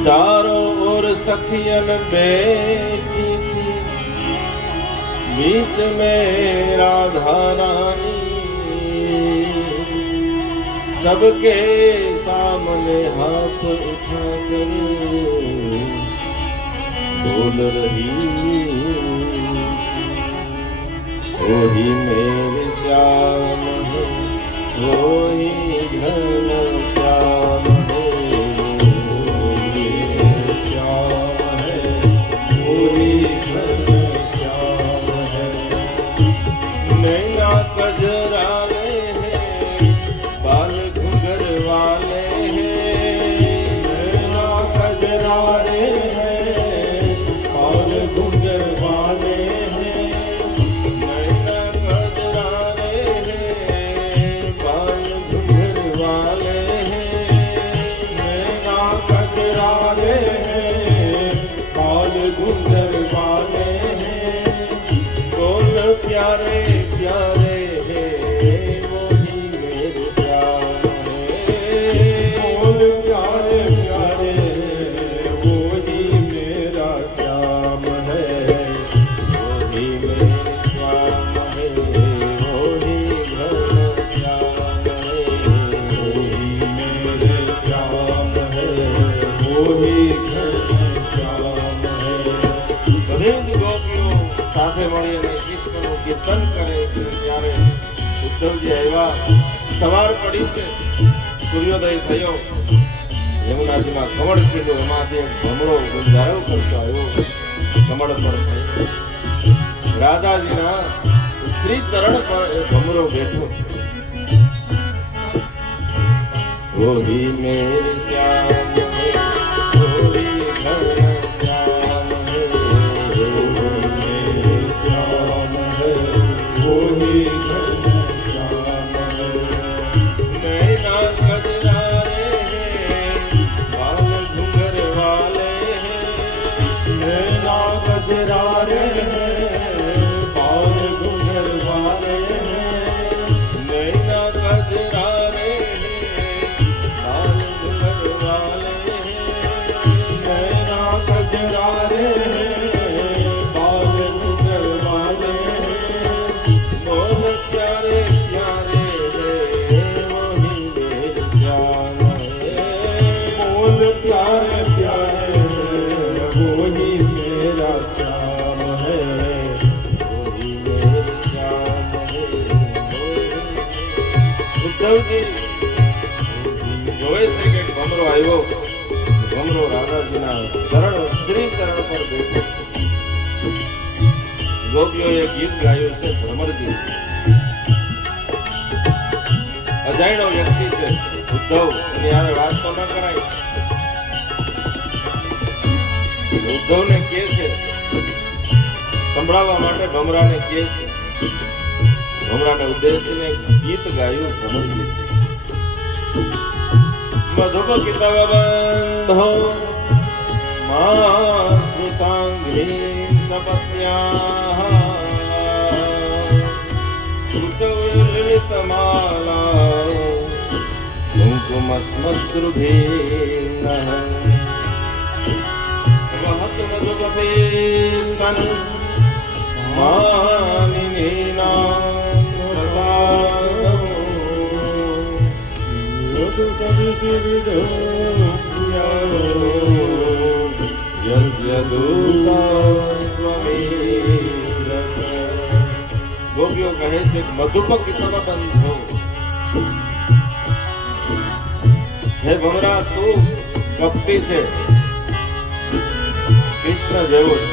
चारों ओर सखियन बैठी थी, बीच में राधा रानी, सबके सामने हाथ उठा कर बोल रही, वही मेरे श्याम है, वही घन श्याम है, कजरारे हैं, बाल घुंघर वाले हैं, नैना कजरारे हैं, बाल घुंघर वाले हैं, नैना कजरारे हैं, बाल घुंघर वाले हैं, नैना कजरारे हैं, बाल घुंघर वाले हैं, बोल प्यारे प्यारे કીર્તન કરે છે. ત્યારે ઉદ્ધવજી આવ્યા. સવાર પડી છે, સૂર્યોદય થયો. યમુનાજીમાં કમળ ખીલ્યું, એમાંથી એક ભમરો ગુંજાયો કરતો આવ્યો. કમળ પર રાધાજીના શ્રી ચરણ પર એ ભમરો બેઠો. ઓહી મેરે શ્યામ જોવે છે કે ભમરો આવ્યો. ભમરો રાધાજીના ચરણ શ્રી ચરણ પર બેઠો. ગોપીઓએ ગીત ગાયું છે, ભ્રમર ગીત. અજાણ્યો વ્યક્તિ છે, ઉદ્ધવ એની હારે વાત તો ન કરાય. ઉદ્ધવને કહે છે, સંભળાવવા માટે ભમરાને કહે છે. ભમરાને ઉદ્દેશીને ગીત ગાયું, ભ્રમર ગીત. મધુપકિતવ બંધો માસ્તુ સાંગી સપત્ન્યાઃ લલિતમાલા कुङ्कुमस्मश्रुभिन्नः वहत मधुपते स्तन मानिनीनां प्रसादं यदुसविसिविदो यस्य दूतास्वमीरत. ગોપીઓ કહે છે મધુપકિતવ બંધો, હે ભમરા તું કપટી છે, કૃષ્ણ જેવો છે.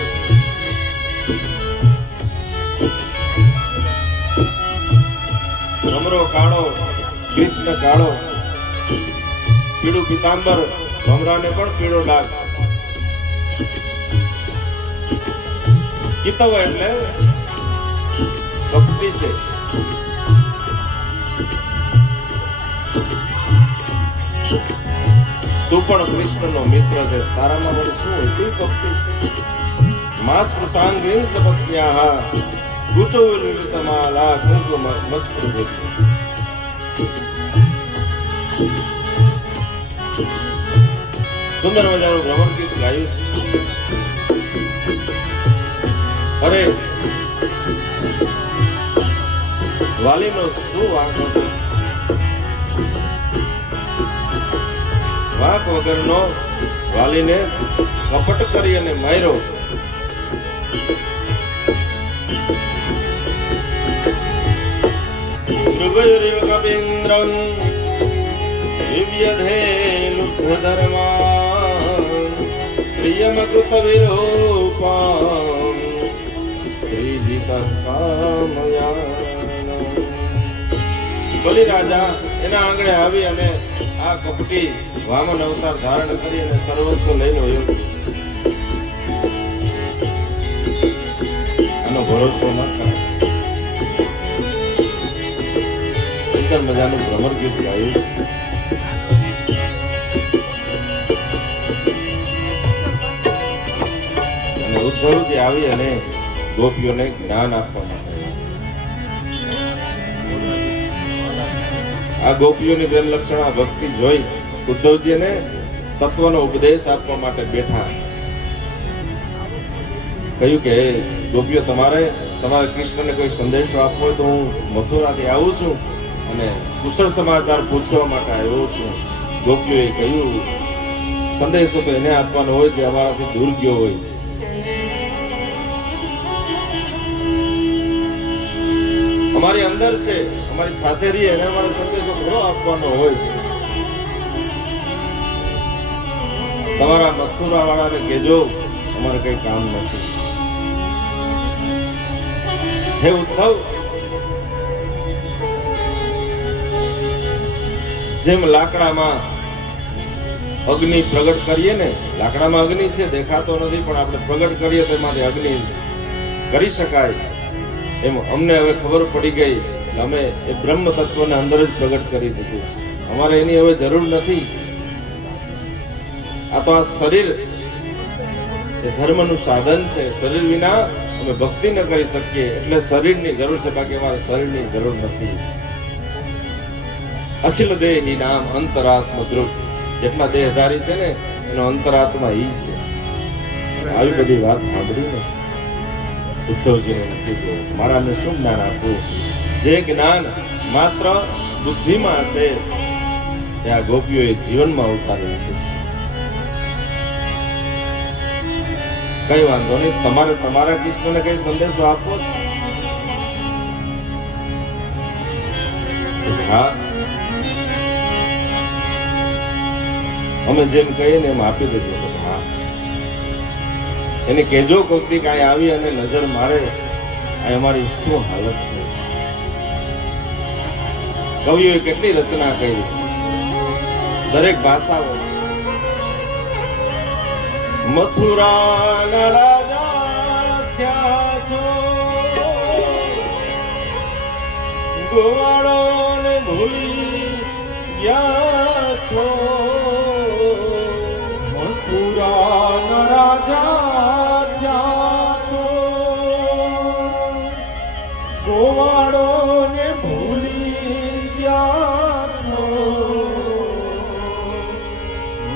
ભમરો કાળો, કૃષ્ણ કાળો, પીળું પિતાંબર, ભમરાને પણ પીળો ડાઘ. કિતવ એટલે કપટી છે. તું પણ કૃષ્ણનો મિત્ર છે, તારામાં વળી શું હોય? તું કપટી. માસ પ્રસાંગીન સપત્ન્યાઃ ગુચોલિતમાલા કુંકુમસ્મશ્રુભિ. સુંદર મજાનું ભ્રમર ગીત ગાયું છે. અરે વાલીનો શું વાંક હતો? વાંક વગરનો વાલીને કપટ કરી અને માર્યો. મૃગયુરિવ કપીન્દ્રં દિવ્યધે લુબ્ધધર્મા પ્રિયમકૃત વિરૂપાં ત્રિજિતઃ કામયા. બલિ રાજા એના આંગણે આવી અને આ કપટી વામન અવતાર ધારણ કરી અને સર્વસ્વ લઈને વયો. આનો ભરોસો ન કરાય. સુંદર મજાનું ભ્રમર ગીત ગાયું. અને ઉદ્ધવજી આવી અને ગોપીઓને જ્ઞાન આપવા માટે. આ ગોપીઓની પ્રેમ લક્ષણા ભક્તિ જોઈ ઉદ્ધવજીને તત્વનો ઉપદેશ આપવા માટે બેઠા. કહ્યું કે ગોપીઓ, તમારે કૃષ્ણને કોઈ સંદેશો આપવો હોય તો હું મથુરાથી આવું છું અને કુશળ સમાચાર પૂછવા માટે આવ્યો છું. ગોપીઓએ કહ્યું, સંદેશો તો એને આપવાનો હોય જે અમારાથી દૂર ગયો હોય. અમારી અંદર છે, અમારી સાથે રહીએ એને અમારે સંદેશો ઘણો આપવાનો હોય. તમારા મથુરા વાળાને કહેજો અમારે કઈ કામ નથી. હે ઉદ્ધવ, જેમ લાકડામાં અગ્નિ પ્રગટ કરીએ ને, લાકડામાં અગ્નિ છે, દેખાતો નથી, પણ આપણે પ્રગટ કરીએ તો એમાંથી અગ્નિ કરી શકાય. એમ અમને હવે ખબર પડી ગઈ, અમે એ બ્રહ્મ તત્વને અંદર જ પ્રગટ કરી દીધું. અમારે એની હવે જરૂર નથી. આ તો આ શરીર એ ધર્મનું સાધન છે. શરીર વિના અમે ભક્તિ ન કરી શકીએ, એટલે શરીરની જરૂર છે, બાકી અમારે શરીરની જરૂર નથી. અખિલ દેહી નામ અંતરાત્મ ધ્રુવ. જેટલા દેહધારી છે ને એનો અંતરાત્મા ઈ છે. આવી બધી વાત સાંભળીને ઉદ્ધવજીને કીધું, મારાને શું જ્ઞાન આપવું? જે જ્ઞાન માત્ર બુદ્ધિમાં છે તે આ ગોપીઓએ જીવનમાં ઉતારી લીધું છે. કઈ વાંધો નહીં, તમારે તમારા કૃષ્ણને કઈ સંદેશો આપવો છે? હા, અમે જેમ કહીએ ને એમ આપી દેજો. હા, એને કહેજો કોઈક કાંઈ આવી અને નજર મારે આ અમારી શું હાલત છે. કવિઓએ કેટલી રચના કરી. દરેક ભાષાઓ મથુરાના રાજા થયા છો, ગોવાળોને ભૂલી ગયા છો, મથુરાના રાજા થયા છો, ગોવાળોને ભૂલી ગયા છો,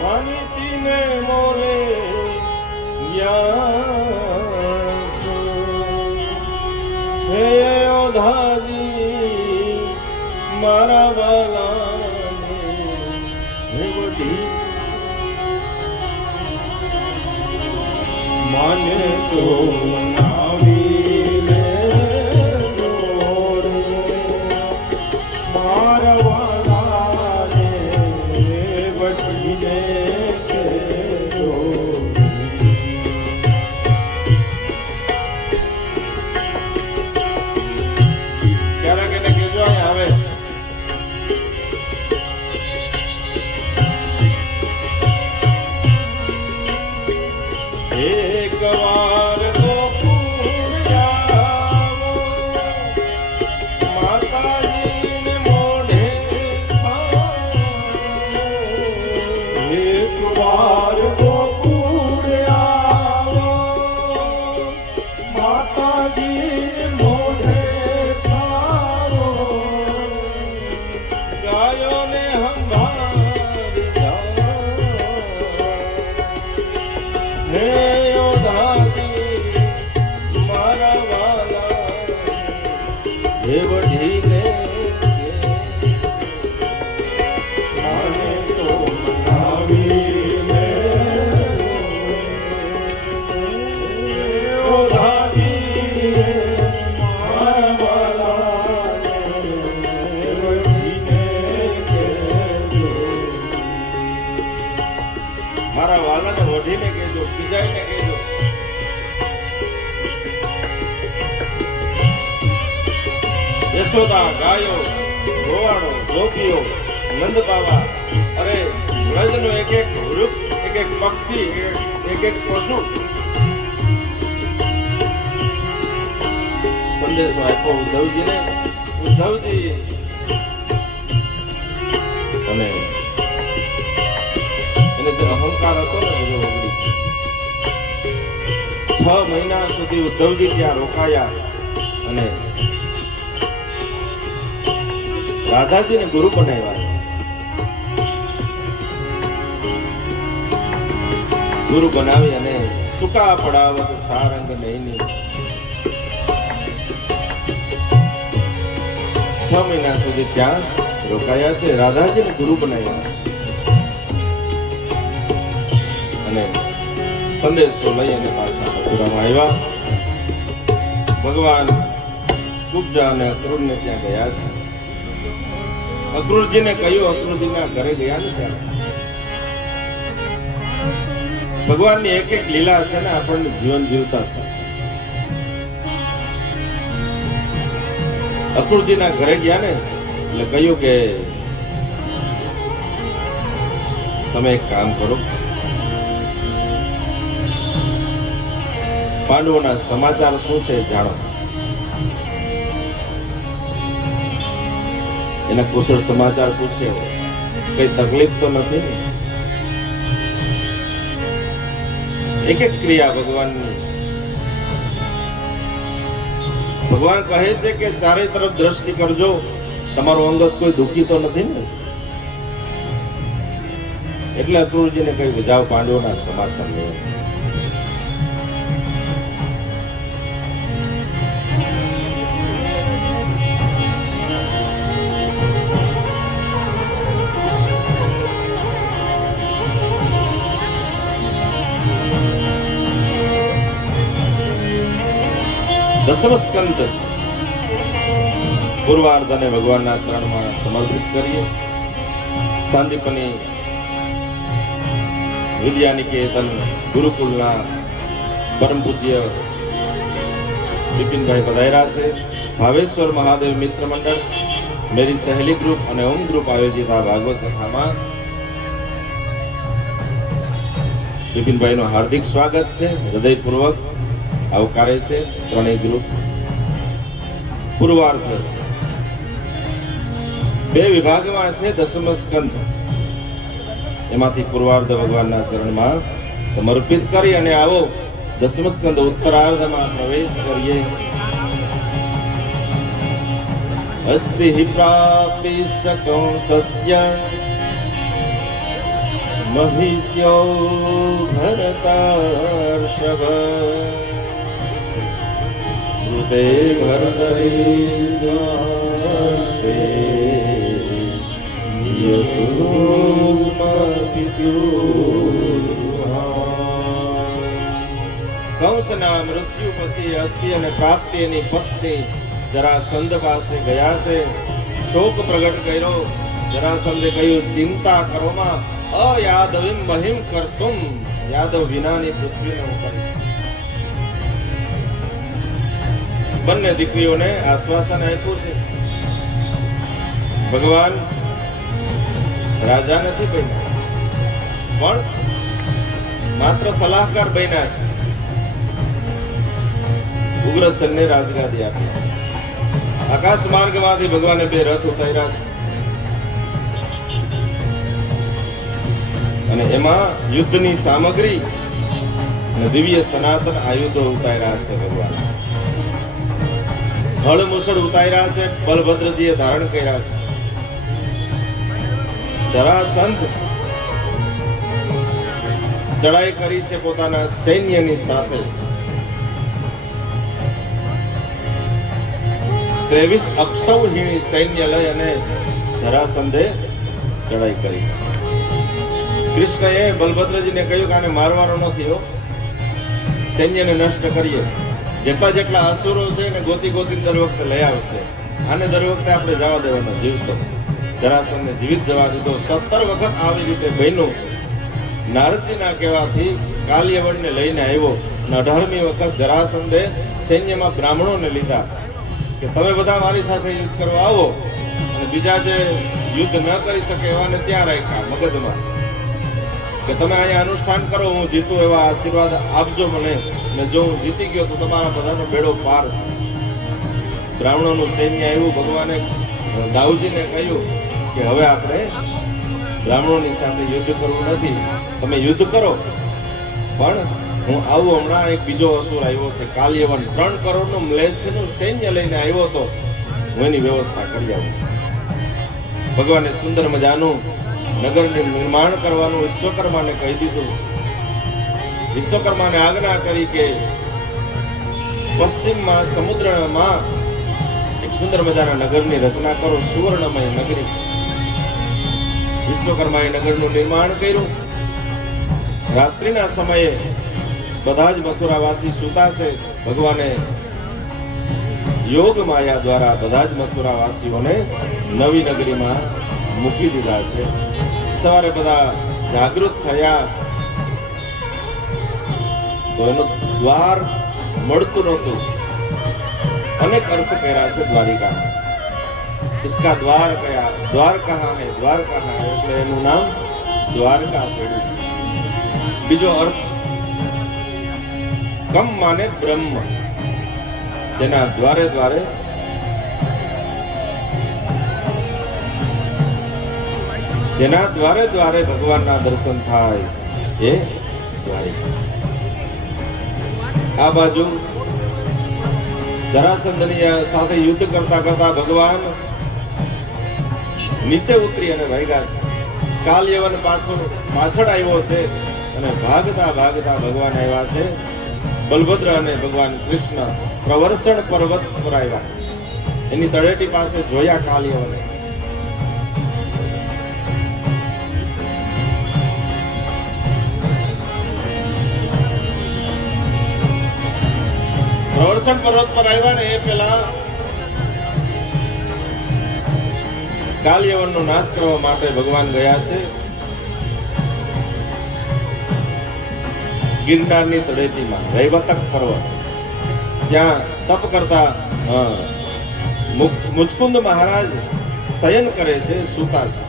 માનીતીને મોરે ગયા છો. હે ઓધાજી મારા વાલાને હે વડી મને તો નાવી લેજો રે, મારા વાલાને વટીને કહેજો. ક્યારેક એને કહેજો અહીં આવે. એક વાર ગોકુળ આવો, માતાજીને મોઢે ખાવો. એક વાર ગોકુળ આવો, માતાજી મોઢે ખાવો. ગાયોને સંભાળી જાઓ. હે ઓધાજી મારા વાલા હે વઢીને મને તો નાવી લેજો રે, ઓધાજી મારા વાલાને વટીને કહેજો. મારા વાલાને વઢીને કહેજો, બીજાને કહેજો. યશોદા ગાયો, ગોવાળો, ગોપીઓ, નંદ બાવા, અરે વ્રજનો એક એક વૃક્ષ, એક એક પક્ષી, એક એક પશુ સંદેશો આપ્યો ઉદ્ધવજીને. ઉદ્ધવજી અને એને જે અહંકાર હતો ને બધો ઓગળી. 6 મહિના સુધી ઉદ્ધવજી ત્યાં રોકાયા અને રાધાજીને ગુરુ બનાવ્યા. ગુરુ બનાવી અને સુકા પડાવત સારંગ નૈની 6 મહિના સુધી ત્યાં રોકાયા છે. રાધાજીને ગુરુ બનાવ્યા અને સંદેશો લઈ અને પાછા મથુરામાં આવ્યા. ભગવાન કુબ્જા અને અક્રૂરને ત્યાં ગયા છે. અક્રૂરજીને કહ્યું, અક્રૂરજીના ઘરે ગયા ને ત્યાં ભગવાનની એક એક લીલા છે ને આપણને જીવન જીવતા છે. અક્રૂરજીના ઘરે ગયા ને એટલે કહ્યું કે તમે એક કામ કરો, પાંડવોના સમાચાર શું છે જાણો. એના કુશળ સમાચાર પૂછે, કઈ તકલીફ તો નથી ને? એક એક ક્રિયા ભગવાનની. ભગવાન કહે છે કે ચારે તરફ દ્રષ્ટિ કરજો, તમારો અંગત કોઈ દુઃખી તો નથી ને? એટલે અક્રૂરજીને કહ્યું જાઓ પાંડવોના સમાચાર લેવા. દસમ સ્કંદ પૂર્વાર્ધને ભગવાનના ચરણમાં સમર્પિત કરીએ. સાંદીપની વિદ્યાનિકેતન ગુરુકુલના પરમ પૂજ્ય બિપિનભાઈ પધાર્યા છે. ભાવેશ્વર મહાદેવ મિત્ર મંડળ, મેરી સહેલી ગ્રુપ અને ઓમ ગ્રુપ આયોજિત આ ભાગવત કથામાં બિપિનભાઈનું હાર્દિક સ્વાગત છે, હૃદયપૂર્વક આવકારે છે ત્રણેય ગ્રુપ. પૂર્વાર્ધ બે વિભાગમાં છે દસમ સ્કંદ, એમાંથી પૂર્વાર્ધ ભગવાનના ચરણમાં સમર્પિત કરી અને આવો દસમ સ્કંદ ઉત્તરાર્ધમાં પ્રવેશ કરીએ. અસ્તિ હિ પ્રાપ્તિ કંસસ્ય મહિષ્યો ભરતર્ષભ હૃદે ભરતરિ કંસના મૃત્યુ પછી અસ્તિ અને પ્રાપ્તિ એની પત્ની જરાસંધ પાસે ગયા છે, શોક પ્રગટ કર્યો. જરાસંધે કહ્યું, ચિંતા કરોમાં અયાદવિમ મહિમ કરતુમ, યાદવ વિનાની પૃથ્વીને હું કરીશ. બંને દીકરીઓને આશ્વાસન આપ્યું છે. ભગવાન રાજા નથી બન્યા, પણ માત્ર સલાહકાર બન્યા છે. ઉગ્રસેનને રાજગાદી આપી. આકાશ માર્ગમાંથી ભગવાને બે રથ ઉતાર્યા છે અને એમાં યુદ્ધની સામગ્રી અને દિવ્ય સનાતન આયુધો ઉતાર્યા છે. ભગવાન હળ મુસળ ઉતાર્યા છે, બલભદ્રજીએ ધારણ કર્યા છે. જરાસંધ ચડાઈ કરી છે પોતાના સૈન્યની સાથે. 23 અક્ષૌહિણી સૈન્ય લઈ અને જરાસંધે ચડાઈ કરી. કૃષ્ણએ બલભદ્રજીને કહ્યું કે આને મારવાનો નથી, સૈન્યને નષ્ટ કરીએ. જેટલા જેટલા અસુરો છે એને ગોતી ગોતી દર વખતે લઈ આવશે, આને દર વખતે આપણે જવા દેવાનો જીવતો. જરાસંધને જીવિત જવા દીધો. 17 વખત આવી રીતે બન્યું. નારદજીના કહેવાથી કાલ્યવનને લઈને આવ્યો અને 18મી વખત જરાસંધે સૈન્યમાં બ્રાહ્મણોને લીધા કે તમે બધા મારી સાથે યુદ્ધ કરવા આવો, અને બીજા જે યુદ્ધ ન કરી શકે એવાને ત્યાં રાખ્યા મગધમાં કે તમે અહીંયા અનુષ્ઠાન કરો, હું જીતું એવા આશીર્વાદ આપજો મને, અને જો હું જીતી ગયો તો તમારા બધાનો બેડો પાર. બ્રાહ્મણોનું સૈન્ય આવ્યું. ભગવાને દાઉજીને કહ્યું કે હવે આપણે બ્રાહ્મણોની સાથે યુદ્ધ કરવું નથી, તમે યુદ્ધ કરો, પણ હું આવું હમણાં એક બીજો અસુર આવ્યો છે કાલ્યવન, 3 કરોડનું મ્લેચ્છનું સૈન્ય લઈને આવ્યો હતો, હું એની વ્યવસ્થા કરી આવું. ભગવાને સુંદર મજાનું નગરનું નિર્માણ કરવાનું વિશ્વકર્માને કહી દીધું. વિશ્વકર્માને આજ્ઞા કરી કે પશ્ચિમમાં સમુદ્રમાં એક સુંદર મજાના નગરની રચના કરો, સુવર્ણમય નગરી. વિશ્વકર્માએ નગરનું નિર્માણ કર્યું. રાત્રિના સમયે બધા જ મથુરાવાસી સૂતા છે. ભગવાને યોગ માયા દ્વારા બધા જ મથુરાવાસીઓને નવી નગરીમાં મૂકી દીધા છે. સવારે બધા જાગૃત થયા તો એનું દ્વાર મળતું નહોતું. અનેક અર્થ કર્યા છે દ્વારિકામાં. इसका द्वार कया, द्वार कहाँ है, द्वार कहाँ है, એટલે એનું નામ દ્વારકા પડ્યું. બીજો અર્થ કમ માને બ્રહ્મ, જેના દ્વારે દ્વારે ભગવાનના દર્શન થાય એ દ્વારિકા. આ બાજુ જરાસંધની સાથે યુદ્ધ કરતા કરતા ભગવાન નીચે ઉતરી અને ભાગ્યા છે. કાલ્યવન પાછળ આવ્યો છે અને ભાગતા ભાગતા ભગવાન આવ્યા છે. બલભદ્ર અને ભગવાન કૃષ્ણ પ્રવર્ષણ પર્વત પર આવ્યા. એની તળેટી પાસે જોયા કાલ્યવને. પ્રવર્ષણ પર્વત પર આવ્યા ને એ પેલા કાલ્યવનનો નાશ કરવા માટે ભગવાન ગયા છે ગિરનારની તળેટીમાં, રૈવતક પર્વત. ત્યાં તપ કરતા મુચકુંદ મહારાજ શયન કરે છે, સૂતા છે.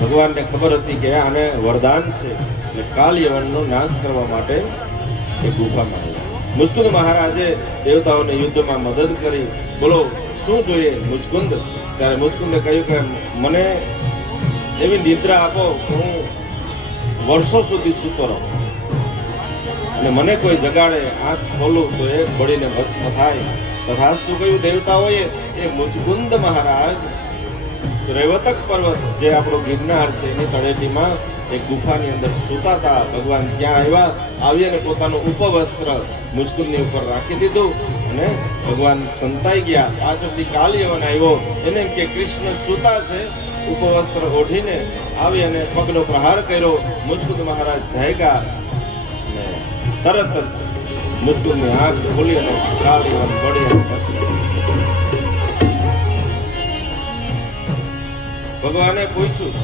ભગવાનને ખબર હતી કે આને વરદાન છે, એટલે કાલ યવનનો નાશ કરવા માટે એ ગુફામાં આવ્યા. મુચકુંદ મહારાજે દેવતાઓને યુદ્ધમાં મદદ કરી. બોલો શું જોઈએ મુચકુંદ? ત્યારે મુચકુંદે કહ્યું કે મને એવી નિદ્રા આપો કે હું વર્ષો સુધી સૂતો રહું, અને મને કોઈ જગાડે આંખ ખોલું તો એ બળીને ભસ્મ થાય. તથાસ્તુ કહ્યું દેવતાઓએ. એ મુચકુંદ મહારાજ રેવતક પર્વત જે આપણો ગિરનાર છે એની તળેટીમાં એક ગુફાની અંદર સૂતા હતા. ભગવાન ત્યાં આવી અને પોતાનું ઉપવસ્ત્ર મુચકુંદની ઉપર રાખી દીધું અને ભગવાન સંતાઈ ગયા. પાછળથી કાલ યવન આવ્યો, એને એમ કે કૃષ્ણ સૂતા છે, ઉપવસ્ત્ર ઓઢીને આવી અને પગનો પ્રહાર કર્યો. મુચકુંદ મહારાજ જાગ્યા અને તરત જ મુચકુંદની આંખ ખોલી અને કાલ યવન બળી અને ભસ્મ. ભગવાને પૂછ્યું,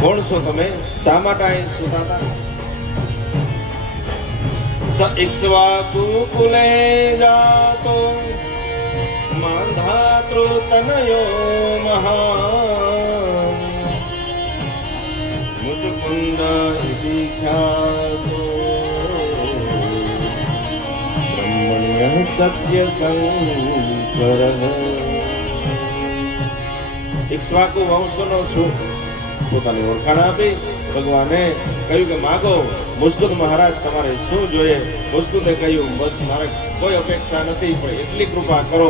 કોણ છો તમે? શા માટે અહીં સૂતા હતા? સ ઇક્ષ્વાકુ કુલે જાતો માંધાતૃતનયો મહાન મુચકુંદ ઇતિ ખ્યાતો બ્રહ્મણ્ય સત્ય સંકરઃ. ઇક્ષ્વાકુ વંશનો છું, પોતાની ઓળખાણ આપી. ભગવાને કહ્યું કે માગો. મુચકુંદ મહારાજ તમારે શું જોઈએ? મુચકુંદે કહ્યું બસ મારે કોઈ અપેક્ષા નથી, પણ એટલી કૃપા કરો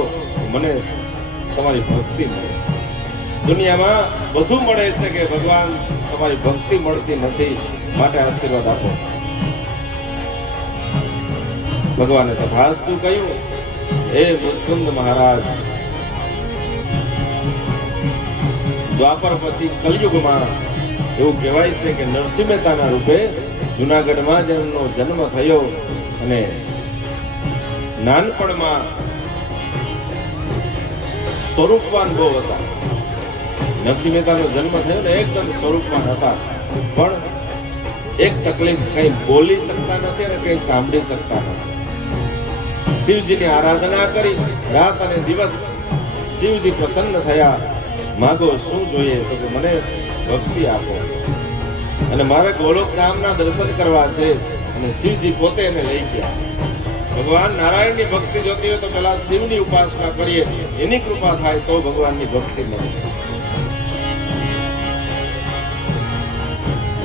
મને તમારી ભક્તિ મળે. દુનિયામાં બધું મળે છે કે ભગવાન તમારી ભક્તિ મળતી નથી, માટે આશીર્વાદ આપો. ભગવાને તથાસ્તુ કહ્યું. હે મુચકુંદ મહારાજ, દ્વાપર પછી કલયુગમાં એવું કહેવાય છે કે નરસિંહ મહેતાના રૂપે જુનાગઢમાં જેમનો જન્મ થયો અને નાનપણમાં સ્વરૂપવાન બહુ હતા. નરસિંહ મહેતાનો જન્મ થયો ને એકદમ સ્વરૂપવાન હતા, પણ એક તકલીફ, કઈ બોલી શકતા નથી અને કઈ સાંભળી શકતા નથી. શિવજીની આરાધના કરી રાત અને દિવસ. શિવજી પ્રસન્ન થયા. માગો શું જોઈએ? તો કે મને ભક્તિ આપો અને મારે ગોલોક ધામના દર્શન કરવા છે. અને શિવજી પોતે એને લઈ ગયા. ભગવાન નારાયણની ભક્તિ જોતી હોય તો પેલા શિવની ઉપાસના કરીએ, એની કૃપા થાય તો ભગવાનની ભક્તિ મળે.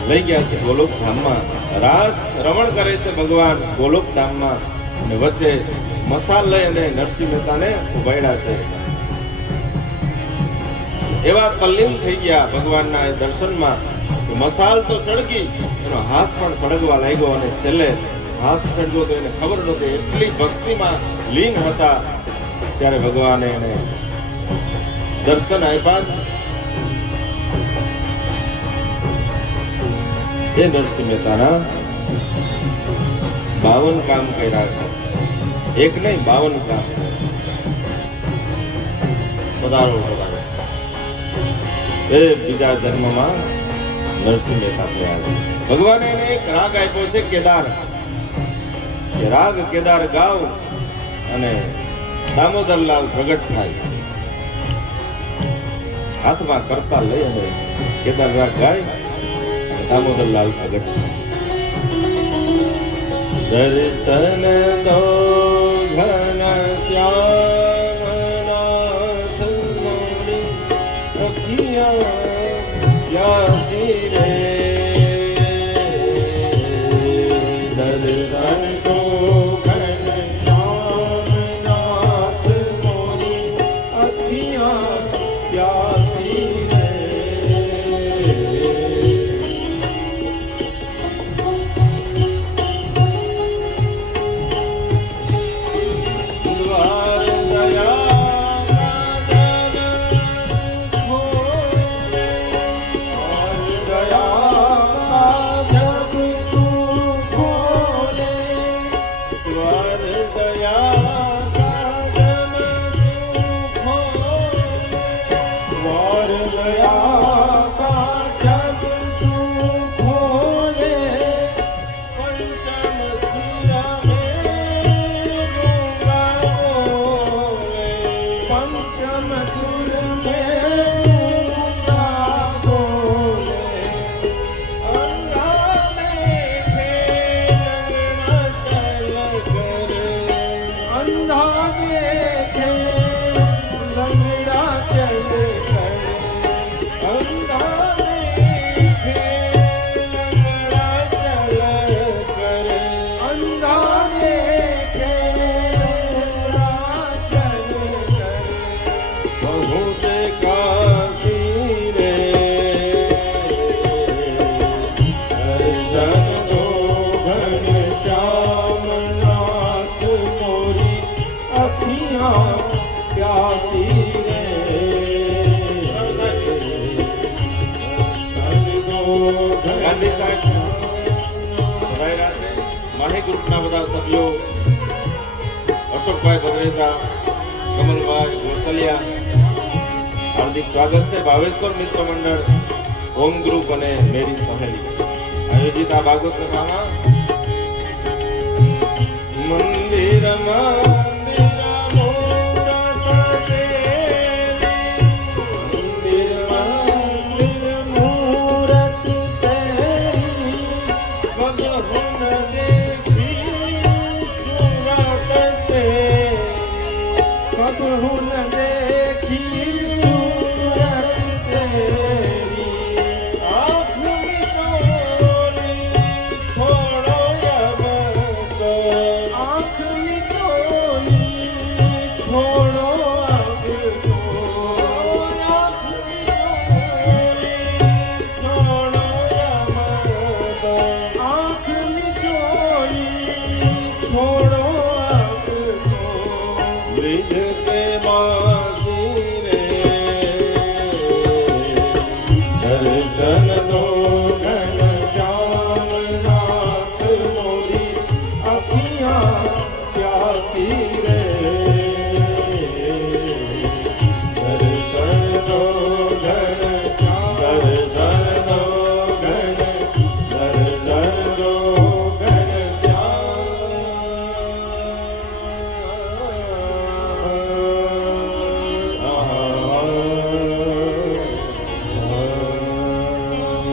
લઈ ગયા છે ગોલોક ધામમાં. રાસ રમણ કરે છે ભગવાન ગોલોક ધામમાં, અને વચ્ચે મસાલ લઈ અને નરસિંહ મહેતાને ઉભાડ્યા છે. એવા તલ્લીન થઈ ગયા ભગવાનના એ દર્શનમાં કે મસાલ તો સળગી, એનો હાથ પણ સળગવા લાગ્યો અને છેલ્લે હાથ સળગ્યો તો એને ખબર નહોતી, એટલી ભક્તિમાં લીન હતા. ત્યારે ભગવાને એને દર્શન આપ્યા. એ નરસિંહ મહેતાના 52 કામ કર્યા છે, એક નહીં 52 કામ. પધારો પધારો. એ બીજા જન્મમાં નરસિંહ મહેતા થયા છે. ભગવાને એને એક રાગ આપ્યો છે કેદાર. એ રાગ કેદાર ગાવ અને દામોદરલાલ પ્રગટ થાય. હાથમાં કરતા લઈ અને કેદાર રાગ ગાય, દામોદરલાલ પ્રગટ થાય. દર્શન દો ઘન શ્યામ નાથ મોરી અખિયા પ્યાસી રે. દર્શન દો ઘન શ્યામ નાથ મોરી અખિયા પ્યાસી રે. ગાંધી સાહેબ પધાર્યા છે. માહી ગ્રુપના બધા સભ્યો અશોકભાઈ ભદ્રેજા, કમલભાઈ ગોસલિયા, હાર્દિક સ્વાગત છે. ભાવેશ્વર મિત્ર મંડળ, હોમ ગ્રુપ અને મેરી સહેલી આયોજિત આ ભાગવત સભામાં મંદિરમાં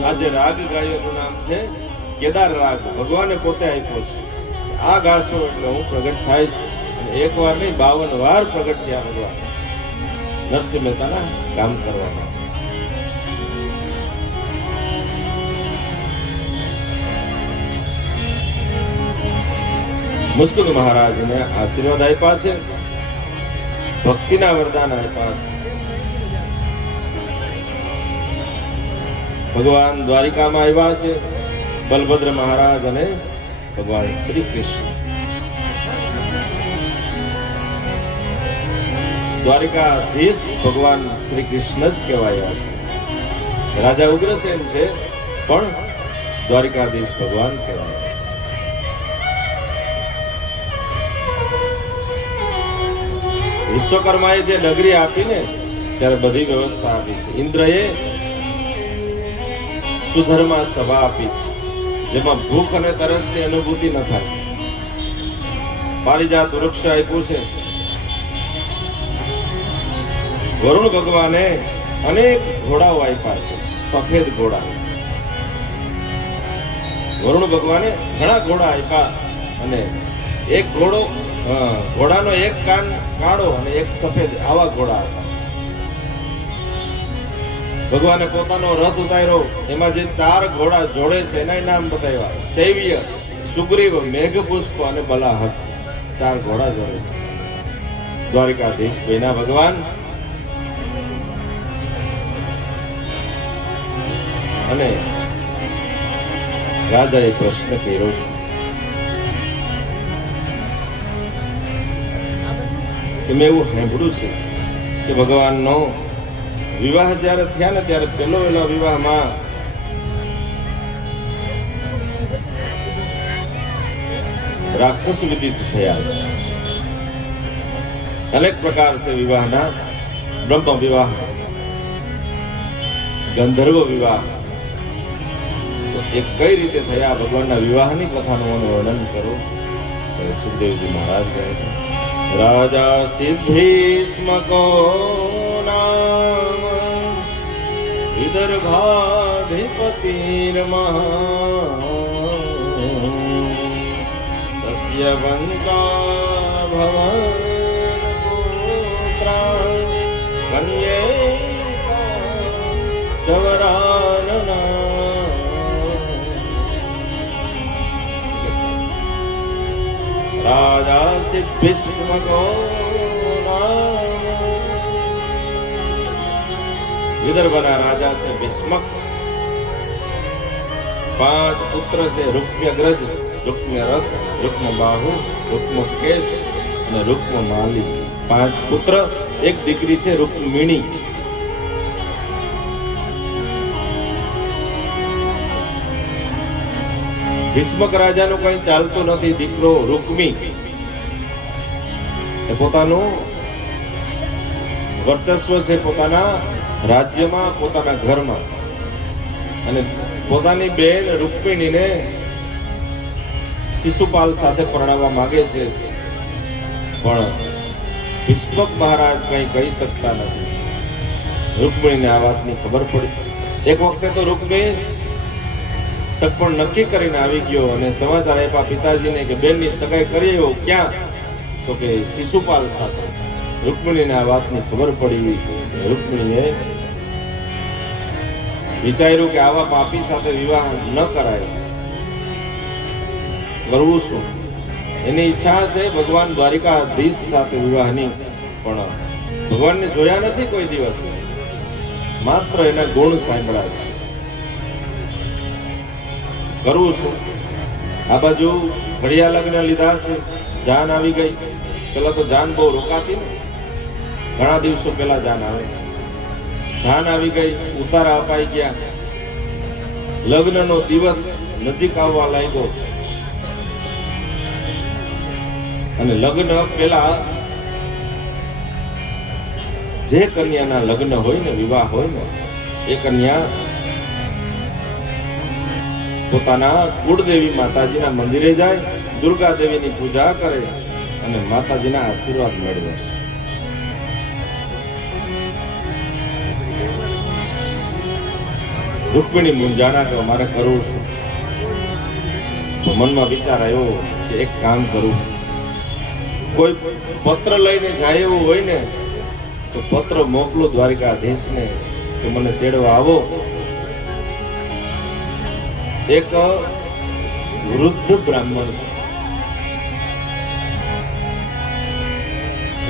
આજે રાગ ગાયોનું નામ છે કેદાર રાગ. ભગવાને પોતે આપ્યો છે. આ ગાશો એટલે હું પ્રગટ થાય છે. અને એક વાર નહીં 52 વાર પ્રગટ થયા ભગવાન નરસિંહ મહેતાના કામ કરવાના. મુસ્તુક મહારાજને આશીર્વાદ આપ્યા છે, ભક્તિના વરદાન આપ્યા છે. ભગવાન દ્વારિકામાં આવ્યા છે, બલભદ્ર મહારાજ અને ભગવાન શ્રી કૃષ્ણ. દ્વારિકાધીશ ભગવાન શ્રી કૃષ્ણ જ કહેવાયા છે. રાજા ઉગ્રસેન છે પણ દ્વારિકાધીશ ભગવાન કહેવાય. વિશ્વકર્માએ જે નગરી આપીને ત્યારે બધી વ્યવસ્થા આપી છે. ઇન્દ્રએ સુધર્મા સભા આપી છે, જેમાં ભૂખ અને તરસની અનુભૂતિ ન થાય. પારિજાત વૃક્ષ આપ્યું છે. વરુણ ભગવાને અનેક ઘોડાઓ આપ્યા છે, સફેદ ઘોડા. વરુણ ભગવાને ઘણા ઘોડા આપ્યા અને એક ઘોડાનો એક કાન કાળો અને એક સફેદ, આવા ઘોડા હતા. ભગવાને પોતાનો રથ ઉતાર્યો, એમાં જે 4 ઘોડા જોડે છે એના નામ બતાવ્યા: શૈવ્ય, સુગ્રીવ, મેઘપુષ્પ અને બલાહક. 4 ઘોડા જોડે. દ્વારિકાધીશ બેના ભગવાન અને રાજાએ પ્રશ્ન કર્યો છે કે મેં એવું સાંભળ્યું છે કે ભગવાનનો વિવાહ જ્યારે થયા ને ત્યારે પહેલો વિવાહમાં રાક્ષસ વિદિત થયા છે. અનેક પ્રકાર છે વિવાહના: બ્રહ્મ વિવાહ, ગંધર્વ વિવાહ. તો એ કઈ રીતે થયા ભગવાનના વિવાહની કથાનું વર્ણન કરો. સુખદેવજી મહારાજ કહે છે: રાજા સિદ્ધિસ્મકો નામ વિદર્ભાધિપતિર્મહા તસ્ય વંકા ભવનપુત્રા કન્યૈકા ચવરાનના. રાજા સિદ્ધિસ્મકો વિદર્ભના રાજા છે ભીષ્મક. 5 પુત્ર છે: રૂક્મ્યગ્રજ, રૂક્મ્યરથ, રૂક્મબાહુ, રૂક્મકેશ અને રૂક્મમાલી. 5 પુત્ર, એક દીકરી છે રૂક્મિણી. ભીષ્મક રાજાનું કંઈ ચાલતું નથી. દીકરો રૂકમી એ પોતાનું વર્ચસ્વ છે પોતાના રાજ્યમાં, પોતાના ઘરમાં, અને પોતાની બેન રૂકમિણીને શિશુપાલ સાથે પરણાવવા માંગે છે, પણ ભીષ્મક મહારાજ કંઈ કહી શકતા નથી. રૂકમિણીને આ વાતની ખબર પડી. એક વખતે તો રૂકમિણી સગપણ નક્કી કરીને આવી ગયો અને સમાચાર આપ્યા પિતાજીને કે બેનની સગાઈ કરી આવ્યો. ક્યાં? તો કે શિશુપાલ સાથે. રૂકમિણીને આ વાતની ખબર પડી. રૂકમિણીએ વિચાર્યું કે આવા પાપી સાથે વિવાહ ન કરાય, કરવું શું? એની ઈચ્છા છે ભગવાન દ્વારિકાધીશ સાથે વિવાહની, પણ ભગવાનને જોયા નથી કોઈ દિવસ, માત્ર એના ગુણ સાંભળ્યા છે. કરવું શું? આ બાજુ ઘડિયા લગ્ન લીધા છે, જાન આવી ગઈ. પેલા તો જાન બહુ રોકાતી ને, ઘણા દિવસો પહેલા જાન આવે. જાન આવી ગઈ, ઉતારા અપાઈ ગયા, લગ્નનો દિવસ નજીક આવવા લાગ્યો. અને લગ્ન પહેલા જે કન્યાના લગ્ન હોય ને, વિવાહ હોય ને, એ કન્યા પોતાના કુળદેવી માતાજીના મંદિરે જાય, દુર્ગા દેવીની પૂજા કરે અને માતાજીના આશીર્વાદ મેળવે. રૂકમિણી મૂંઝાણા કે મારે કરવું શું? તો મનમાં વિચાર આવ્યો કે એક કામ કરું. કોઈ પત્ર લઈને જાય એવું હોય ને તો પત્ર મોકલો દ્વારિકાધીશને કે મને તેડવા આવો. એક વૃદ્ધ બ્રાહ્મણ છે,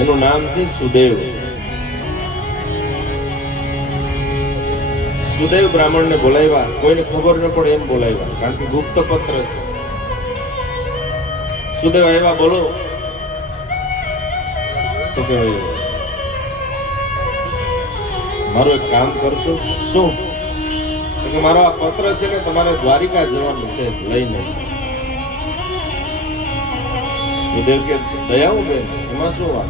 એનું નામ છે સુદેવ. સુદેવ બ્રાહ્મણને બોલાવ્યા, કોઈને ખબર ન પડે એમ બોલાવ્યા, કારણ કે ગુપ્ત પત્ર છે. સુદેવ આવ્યા, બોલો. તો કે મારું એક કામ કરશો? શું? તો કે મારો આ પત્ર છે ને તમારે દ્વારિકા જવાનું છે લઈને. સુદેવ કે દયાવું બેન, એમાં શું વાત?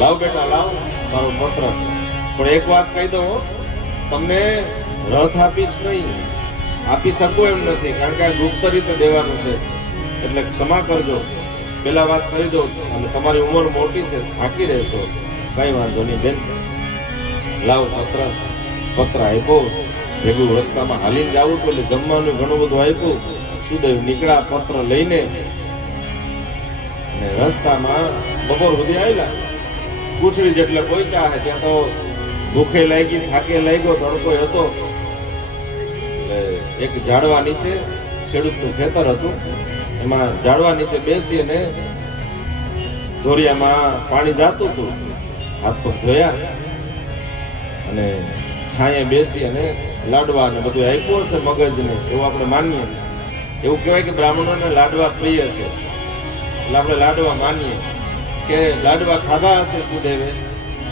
લાવ બેટા લાવ મારો પત્ર. પણ એક વાત કહી દઉં, તમને રથ આપીશ નહીં, આપી શકું એમ નથી, કારણ કે આ ગુપ્ત રીતે દેવાનું છે, એટલે ક્ષમા કરજો. પેલા વાત કરી દો, અને તમારી ઉંમર મોટી છે, થાકી રહેશો, કઈ વાંધો નહીં બેન, લાવ પત્ર. પત્ર આપ્યો, ભેગું રસ્તામાં હાલીને જવું તો એટલે જમવાનું ઘણું બધું આપ્યું. સુદેવ નીકળ્યા પત્ર લઈને, અને રસ્તામાં બપોર સુધી આવેલા. કુછડી જેટલે પહોંચ્યા હે ત્યાં તો ભૂખે લાગી, થાકે લાગ્યો, તડકો હતો. એક ઝાડવા નીચે, ખેડૂતનું ખેતર હતું, એમાં ઝાડવા નીચે બેસી અને ધોરિયામાં પાણી જાતું હતું. હાથ પગ ધોયા અને છાંયે બેસી અને લાડવા ને બધું આપ્યું હશે મગજને, એવું આપણે માનીએ. એવું કહેવાય કે બ્રાહ્મણોને લાડવા પ્રિય છે, એટલે આપણે લાડવા માનીએ કે લાડવા ખાધા હશે સુદેવે.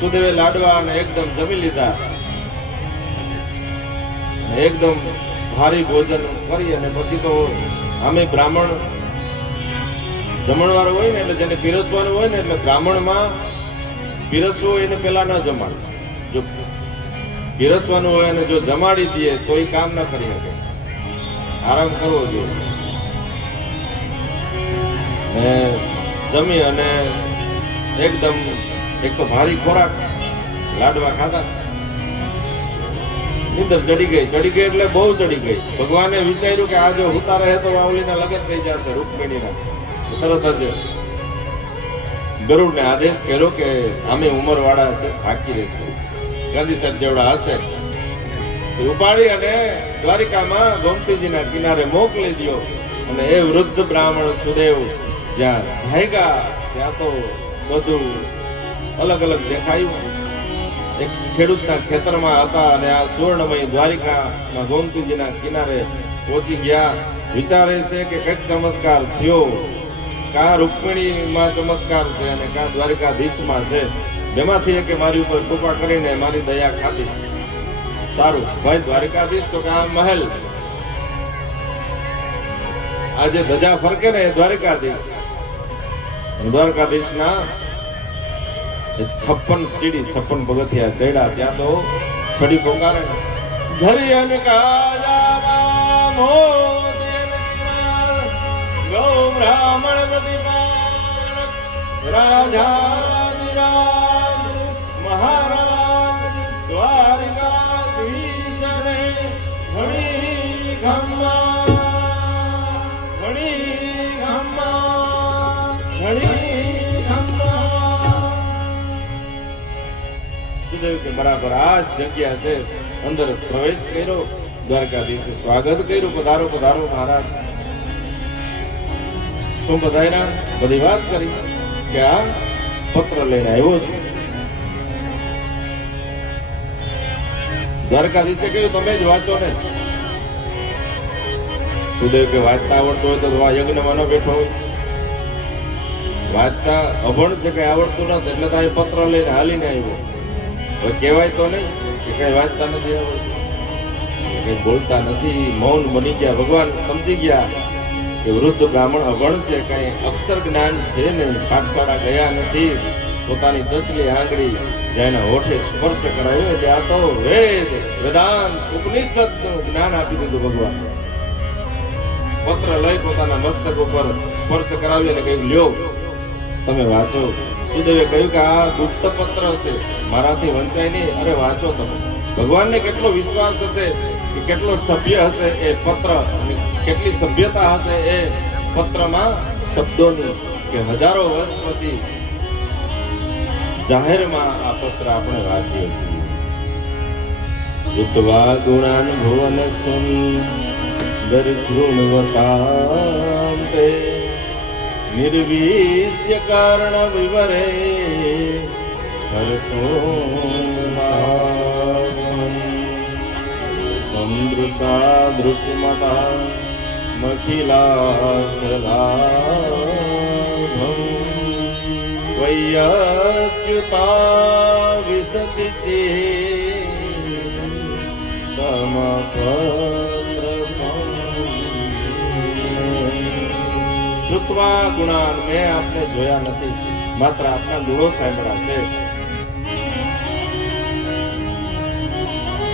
સુદેવે લાડવા અને એકદમ જમી લીધા, એકદમ ભારી ભોજન કરી, અને પછી તો આમે બ્રાહ્મણ જમણવાર હોય ને, એટલે જેને પીરસવાનું હોય ને, એટલે બ્રાહ્મણમાં પીરસવું હોય એને પેલા ન જમાડે. જો પીરસવાનું હોય અને જો જમાડી દે તો એ કામ ના કરી શકે, આરામ કરવો જોઈએ. ને જમી અને એકદમ એક તો ભારી ખોરાક, લાડવા ખાધા, નીંદર ચડી ગઈ એટલે બહુ ચડી ગઈ. ભગવાને વિચાર્યું કે આ જો ઉતા રહે તો વાવલીના લગ્ન થઈ જશે રૂકમિણીના. તરત જ ગરુડને આદેશ કર્યો કે અમે ઉંમરવાળા છે, થાકી રહેશું, ગાંધી સાહેબ જેવડા હશે ઉપાડી અને દ્વારિકામાં ગોમતીજીના કિનારે મોકલી દો. અને એ વૃદ્ધ બ્રાહ્મણ સુદેવ જ્યાં જાયગા ત્યાં તો બધું અલગ અલગ દેખાયું. એક ખેડૂતના ખેતરમાં હતા અને આ સુવર્ણમય દ્વારિકામાં ગોમતીજીના કિનારે પહોંચી ગયા. વિચારે છે કે કંઈક ચમત્કાર થયો, કા રૂકમિણીમાં ચમત્કાર છે અને કા દ્વારિકાધીશમાં છે, બેમાંથી કે મારી ઉપર કૃપા કરીને મારી દયા ખાધી. સારું ભાઈ દ્વારિકાધીશ તો કે આ મહેલ, આજે ધજા ફરકે ને એ દ્વારકાધીશ. દ્વારકાધીશના 56 સીડી 56 પગથિયા ચડ્યા ત્યાં તો છડી પોકારે ધરી અને કાજા મોતી ગૌ બ્રાહ્મણ પ્રતિપાલ રાજાધિરાજ મહારાજ દ્વારકાધીશને ઘણી ખમ્મા ઘણી ખમ્મા ઘણી ખમ્મા. સુદેવ કે બરાબર આ જ જગ્યા છે. અંદર પ્રવેશ કર્યો, દ્વારકાધીશે સ્વાગત કર્યું, પધારો પધારો મહારાજ. શું બધાયના બધી વાત કરી કે આ પત્ર લઈને આવ્યો છું. દ્વારકાધીશે કહ્યું તમે જ વાંચો ને. સુદેવ કે વાંચતા આવડતું હોય તો આ યજ્ઞમાં ન બેઠો હોય. વાંચતા અભણ છે કઈ આવડતું નથી એટલે તો આ પત્ર લઈને હાલીને આવ્યો. હવે કહેવાય તો નહીં કે કઈ વાંચતા નથી આવડતું, કઈ બોલતા નથી, મૌન બની ગયા. ભગવાન સમજી ગયા કે વૃદ્ધ બ્રાહ્મણ અભણ છે, કઈ અક્ષર જ્ઞાન છે ને, પાઠશાળા ગયા નથી. પોતાની દચલી આંગળી જેના હોઠે સ્પર્શ કરાયો એટલે આ તો વેદ વેદાંત ઉપનિષદ જ્ઞાન આપી દીધું ભગવાન. પત્ર લઈ પોતાના મસ્તક ઉપર સ્પર્શ કરાવી અને કહ્યું લ્યો તમે વાંચો. સુદેવે કહ્યું કે આ ગુપ્ત પત્ર છે, મારાથી વંચાય નહીં. અરે વાંચો તમે. ભગવાનને કેટલો વિશ્વાસ હશે કે કેટલો સભ્ય હશે એ પત્ર અને કેટલી સભ્યતા હશે એ પત્રમાં શબ્દોની કે હજારો વર્ષ પછી જાહેરમાં આ પત્ર આપણે વાંચીએ છીએ. શ્રુત્વા ગુણાન ભુવન સુંદર શૃણવતાં તે નિર્વિષ્ય કારણ વિવરે હરતો અમૃતા દૃશ્યમતા મખિલાચલાભમ વૈયચ્યુતા વિશતિ શ્રુત્વા ગુણાન મેં આપને જોયા નથી, માત્ર આપના ગુણો સાંભળ્યા છે.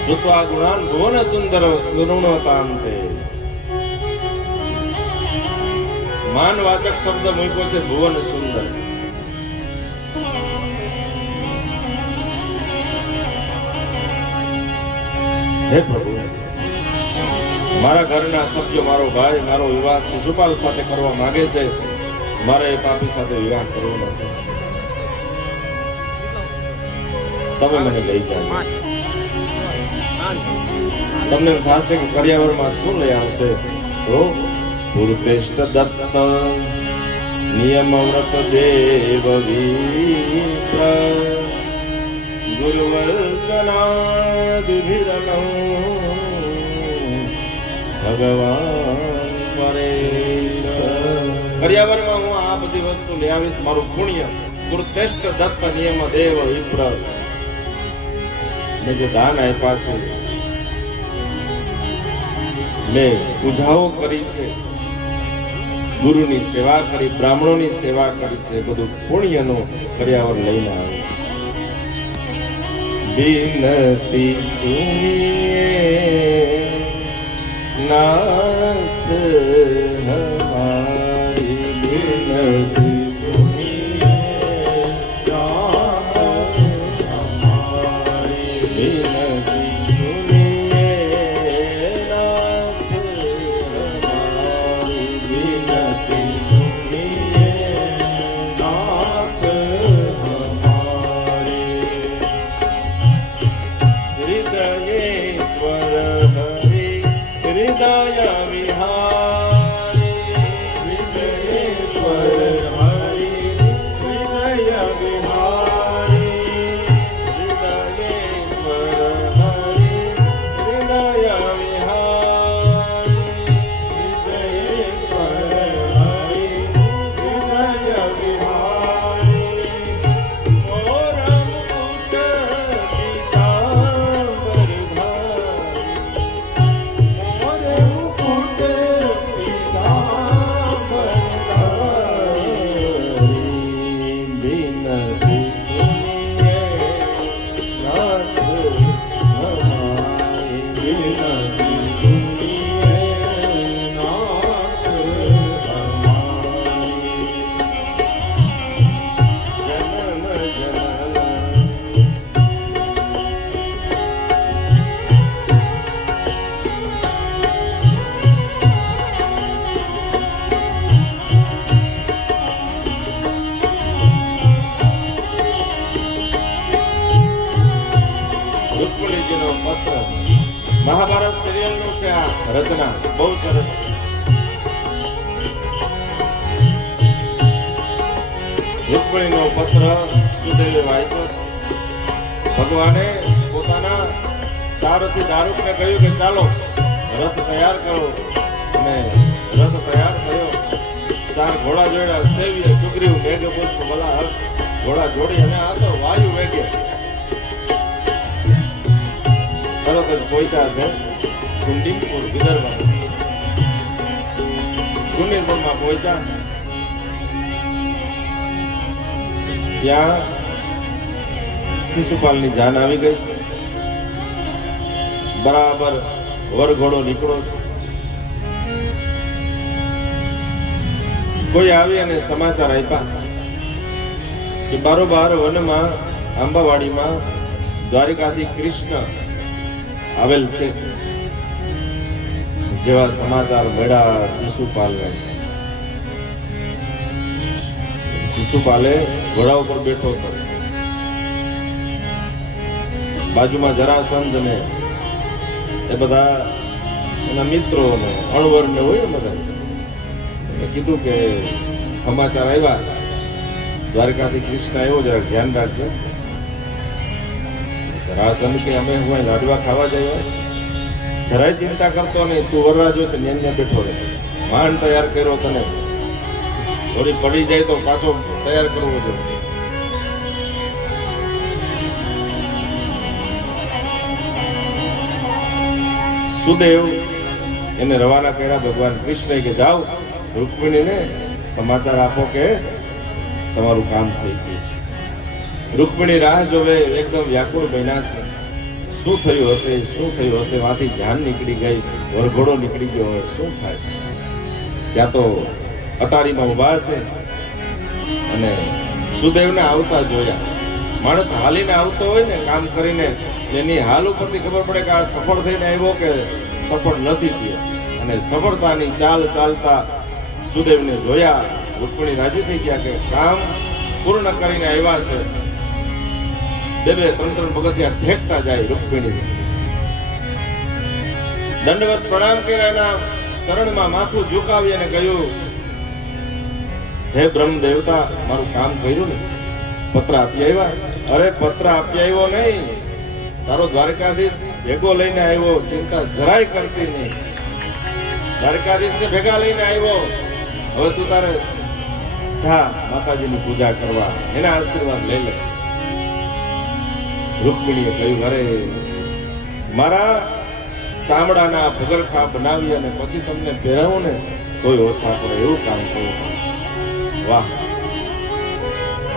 શ્રુત્વા ગુણાન ભુવન સુંદર શૃણવતાંતે. માનવાચક શબ્દ મૂક્યો છે ભુવન સુંદર. હે પ્રભુ, મારા ઘરના સભ્યો, મારો ભાઈ, મારો વિવાહ શિશુપાલ સાથે કરવા માંગે છે. મારે એ પાપી સાથે વિવાહ કરવો નથી. તમે મને લઈ જાઓ. તમને થશે કે કર્યાવરમાં શું લઈ આવશે? તો પૂર્વેષ્ટ દત્ત નિયમ વ્રત દેવ વિપ્ર ગુરુવર્ચનાદિભિરનો ભગવાન પરેશ. કર્યાવરમાં હું આ બધી વસ્તુ લઈ આવીશ. મારું પુણ્ય પૂર્વેષ્ટ દત્ત નિયમ દેવ વિપ્ર મેં જે દાન આપ્યા છે, મેં પૂજાઓ કરી છે, ગુરુની સેવા કરી, બ્રાહ્મણોની સેવા કરી છે, બધું પુણ્યનો કર્યાવર લઈને આવે. વિનતી સુનિએ નાથ હમારી, વિનતી સુનિએ નાથ હમારી, વિનતી સુનિએ નાથ હમારી, વિનતી સુનિએ નાથ હમારી. હૃદયેશ્વર હરિ હૃદય વિહારી, હૃદયેશ્વર હરિ હૃદય વિહારી, હૃદયેશ્વર હરિ હૃદય વિહારી, હૃદયેશ્વર હરિ હૃદય વિહારી. મોર મુકુટ પીતાંબર ભારી, મોર મુકુટ ને આ રચના બહુ સરસ. રૂકમણીનો પત્ર સુદેવે વાંચ્યો. ભગવાને પોતાના સારથી દારૂકને કહ્યું કે ચાલો રથ તૈયાર કરો, અને રથ તૈયાર કર્યો. 4 ઘોડા જોડ્યા. સેવીએ સુગ્રીવ મેઘ પુષ્પ ભલા હર્ષ ઘોડા જોડી, અને આ તો વાયુ વેગે તરત જ પહોંચ્યા છે કુંડિમપુર વિદર્ભ. કુંડિમપુરમાં પહોંચ્યા. ત્યાં શિશુપાલની જાન આવી ગઈ. બરાબર વરઘોડો નીકળો. કોઈ આવી અને સમાચાર આપ્યા કે બારોબાર વનમાં આંબાવાડીમાં દ્વારિકાથી કૃષ્ણ આવેલ છે. જેવા સમાચાર મળ્યા શિશુપાલને. શિશુપાલે ઘોડા ઉપર બેઠો હતો. બાજુમાં જરાસંધ ને એ બધા એના મિત્રો ને અણવર ને હોય ને બધા કીધું કે સમાચાર આવ્યા દ્વારકાથી કૃષ્ણ આવ્યો, જરા ધ્યાન રાખજો. જરાસંધ કે અમે હું લાડવા ખાવા જઈએ, જરાય ચિંતા કરતો નહીં, તું વરરાજો છે ત્યાં બેઠો રહે. માંડ તૈયાર કર્યો તને, થોડી પડી જાય તો પાછો તૈયાર કરવો જોઈએ. સુદેવ એને રવાના કર્યા ભગવાન કૃષ્ણ કે જાઓ રૂકમિણીને સમાચાર આપો કે તમારું કામ થઈ ગયું છે. રૂકમિણી રાહ જોવે, એકદમ વ્યાકુળ બન્યા છે. શું થયું હશે, શું થયું હશે? માંથી જાન નીકળી ગઈ, વરઘોડો નીકળી ગયો હોય, શું થાય? ત્યાં તો અટારીમાં ઉભા છે અને સુદેવને આવતા જોયા. માણસ હાલીને આવતો હોય ને કામ કરીને, એની હાલ ઉપરથી ખબર પડે કે આ સફળ થઈને આવ્યો કે સફળ નથી થયો. અને સફળતાની ચાલ ચાલતા સુદેવને જોયા. રૂકમિણી રાજી થઈ ગયા કે કામ પૂર્ણ કરીને આવ્યા છે. 2-3 પગથિયા ઠેકતા જાય રૂકમિણી. દંડવત પ્રણામ કર્યા, એના ચરણમાં માથું ઝુકાવી અને કહ્યું, હે બ્રહ્મ દેવતા, મારું કામ કર્યું ને? પત્ર આપી આવ્યા? અરે પત્ર આપી આવ્યો નહીં, તારો દ્વારકાધીશ ભેગો લઈને આવ્યો. ચિંતા જરાય કરતી નહીં, દ્વારકાધીશ ને ભેગા લઈને આવ્યો. હવે તું તારે જા માતાજીની પૂજા કરવા, એના આશીર્વાદ લઈ લે. રૂકમિણીએ કહ્યું, અરે મારા ચામડાના પગરખા બનાવી અને પછી તમને પહેરાવું ને તોય ઓછા પડે એવું કામ કર્યું. વાહ,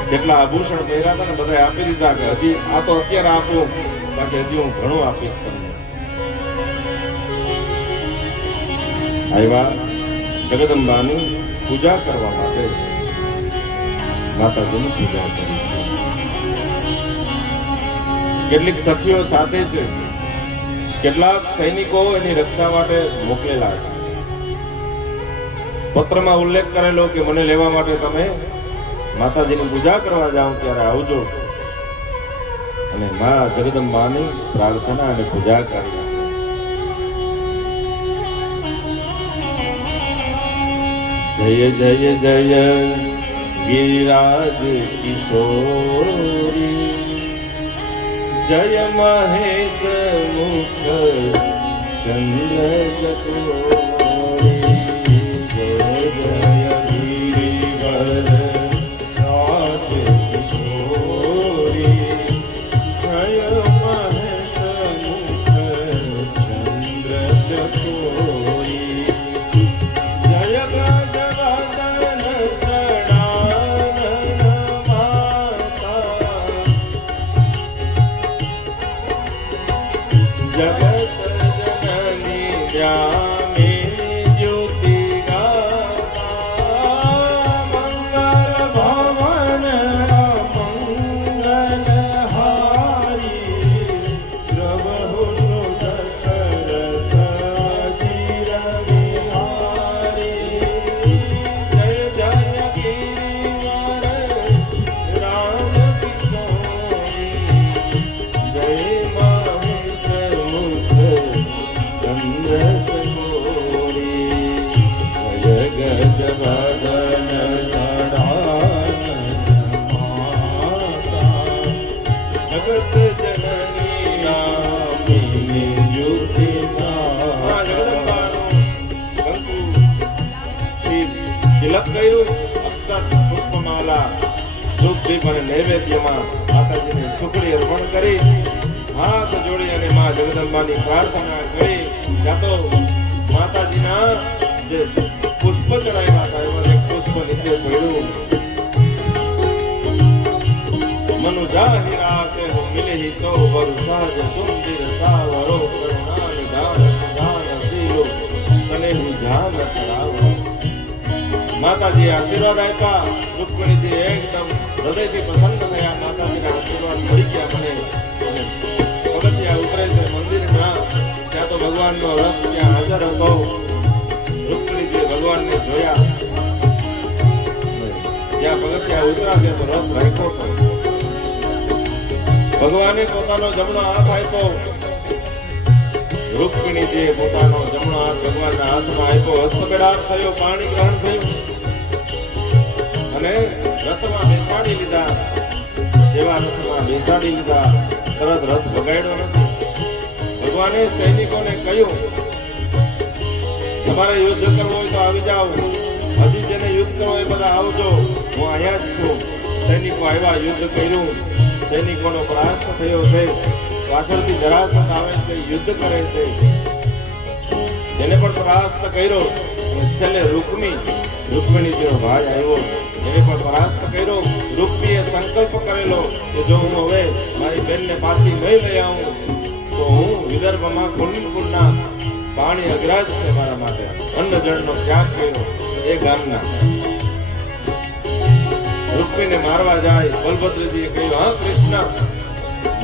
કેટલા આભૂષણ પહેર્યા હતા ને બધા આપી દીધા કે હજી આ તો અત્યારે આપું, બાકી હજી હું ઘણું આપીશ તમને. આવ્યા જગદંબાની પૂજા કરવા માટે. માતાજીની પૂજા કરી. કેટલીક સખીઓ સાથે છે, કેટલાક સૈનિકો એની રક્ષા માટે મોકલેલા છે. પત્રમાં ઉલ્લેખ કરેલો કે મને લેવા માટે તમે માતાજીની પૂજા કરવા જાઓ ત્યારે આવજો. અને મા જગદંબાની પ્રાર્થના અને પૂજા કરી. જય જય જય ગિરિરાજ કિશોરી, જય મહેશ મુખ ચંદ્ર ચકોરી, જય જય ગિરિવર રાજ કિશોરી, જય મહેશ મુખ ચંદ્ર ચકોરી, જય ગજવદન સડાનન માતા, જગત જનની જ્ઞાની જ્યોતિ ગાતા, તિલક કર્યું, અક્ષત પુષ્પમાલા ધૂપ દીપ અને નૈવેદ્યમાં માતાજીને સુખડી અર્પણ કરી હાથ જોડી અને મા જગદંબાની પ્રાર્થના કરી. ત્યાં તો માતાજીના જે પુષ્પ ચડાવ્યા હતા એમાં એક પુષ્પ નીચે પડ્યું. મનુ જાહી રાતે હો મિલે હી સો વર સહજ સુંદર સાવરો કરુણા નિધાન સુધાન સીલો તને હું ધ્યાન કરાવો. માતાજી આશીર્વાદ આપ્યા. રૂકમણીજી એકદમ હૃદયથી પ્રસન્ન થયા. માતાજીના આશીર્વાદ મળી ગયા મને. અને પગથિયા ઉતરે છે મંદિરના, ત્યાં તો ભગવાનનો રથ ત્યાં હાજર હતો. રૂકમણીજીએ ભગવાનને જોયા. જ્યાં પગથિયા ઉતરા ત્યાં તો રથ રાખ્યો હતો. ભગવાને પોતાનો જમણો હાથ આપ્યો. રૂકમણીજીએ પોતાનો જમણો હાથ ભગવાનના હાથમાં આપ્યો. હસ્તબેડાર થયો, પાણી ગ્રહણ થયું અને રથમાં બેસાડી લીધા. જેવા રથમાં બેસાડી લીધા તરત રથ બગાડ્યો નથી. ભગવાને સૈનિકોને કહ્યું, તમારે યુદ્ધ કરવું હોય તો આવી જાઓ. હજી જેને યુદ્ધ કરવું હોય બધા આવજો, હું અહીંયા જ છું. સૈનિકો આવ્યા, યુદ્ધ કર્યું. સૈનિકોનો પરાસ્ત થયો છે. પાછળથી જરાસંઘ આવે છે, યુદ્ધ કરે છે. એને પણ પરાસ્ત કર્યો. અને છેલ્લે રૂકમણીજીનો ભાઈ આવ્યો, એને પણ પરાસ્ત કર્યો. રૂકમીએ સંકલ્પ કરેલો કે જો હું હવે મારી બેનને પાછી નહીં લઈ આવું તો હું વિદર્ભમાં કુંડના પાણી અગ્રાજ છે મારા માટે. અન્ન જળનો ત્યાગ કર્યો એ ગામના. રૂકમીને મારવા જાય. બલભદ્રજીએ કહ્યું, હા કૃષ્ણ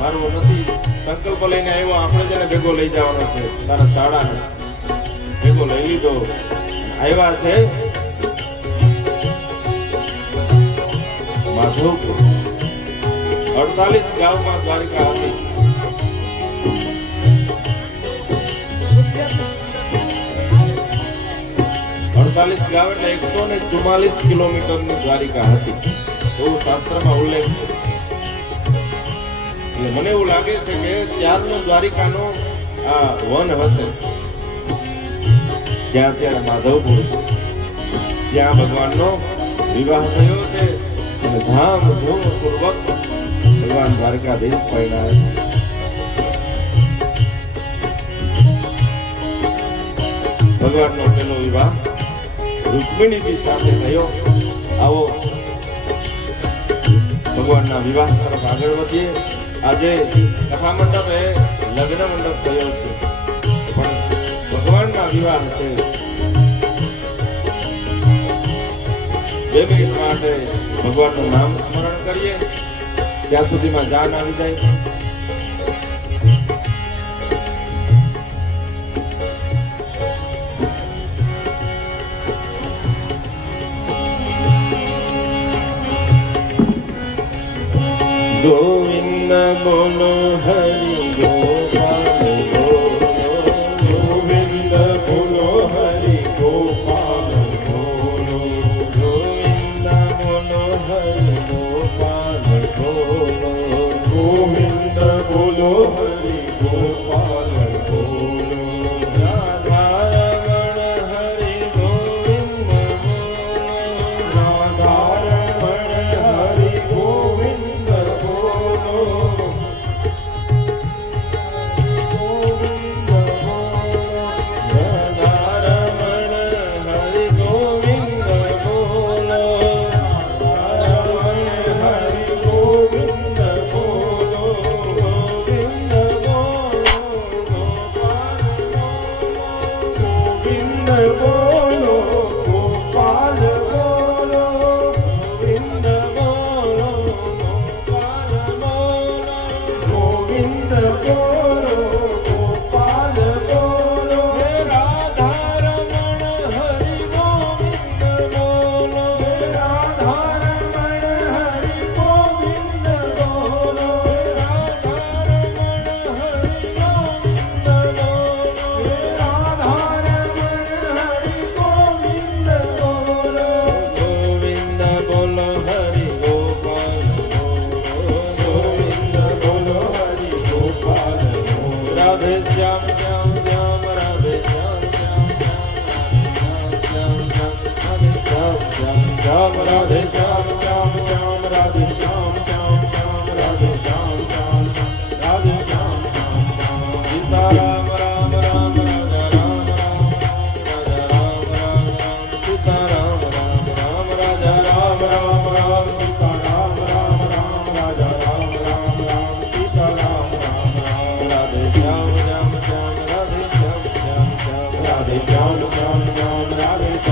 મારવો નથી, સંકલ્પ લઈને આવ્યો, આપણે જેને ભેગો લઈ જવાનો છે, તારા શાળાને ભેગો લઈ લીધો. આવ્યા છે માધવપુર. 48 ગામમાં દ્વારિકા હતી. 48 ગામ એટલે 144 કિલોમીટરની દ્વારિકા હતી એવું શાસ્ત્રમાં ઉલ્લેખ છે. એટલે મને એવું લાગે છે કે ત્યારનો દ્વારિકાનો આ વન હશે જ્યાં અત્યારે માધવપુર છે. ત્યાં ભગવાનનો વિવાહ થયો છે અને ધામધૂમ પૂર્વક ભગવાન દ્વારકાધીશ પરણાયા છે. ભગવાનનો પહેલો વિવાહ રૂકમિણીજી સાથે થયો. આવો ભગવાનના વિવાહ તરફ આગળ વધીએ. આજે કથા મંડપ એ લગ્ન મંડપ થયો છે પણ ભગવાનના વિવાહ છે. 2 મિનિટ માટે ભગવાનનું નામ સ્મરણ કરીએ ત્યાં સુધીમાં જાન આવી જાય. ગોવિંદ બોલો હરિ ગોપાલ બોલો. ગોવિંદ બોલો હરિ ગોપાલ બોલો. ગોવિંદ બોલો હરિ ગોપાલ બોલો. ગોવિંદ બોલો હરિ ગોપાલ બોલો. રાધારમણ હરિ ગોવિંદ બોલો. રાધારમણ હરિ ગોવિંદ બોલો. શ્યામ રાધે શ્યામ શ્યામ શ્યામ રાધે શ્યામ શ્યામ શ્યામ રાધે શ્યામ શ્યામ રાધે શ્યામ શ્યામ શ્યામ સીતારામ રામ રામ રાજા રામ રામ રાજા રામ રામ રામ સીતારામ રામ રામ રાજા રામ રામ રામ સીતારામ રામ રામ રાજા રામ રામ રામ સીતારામ રામ રામ રાધે શ્યામ શ્યામ શ્યામ રાધે શ્યામ શ્યામ શ્યામ રાધે શ્યામ શ્યામ શ્યામ રાધે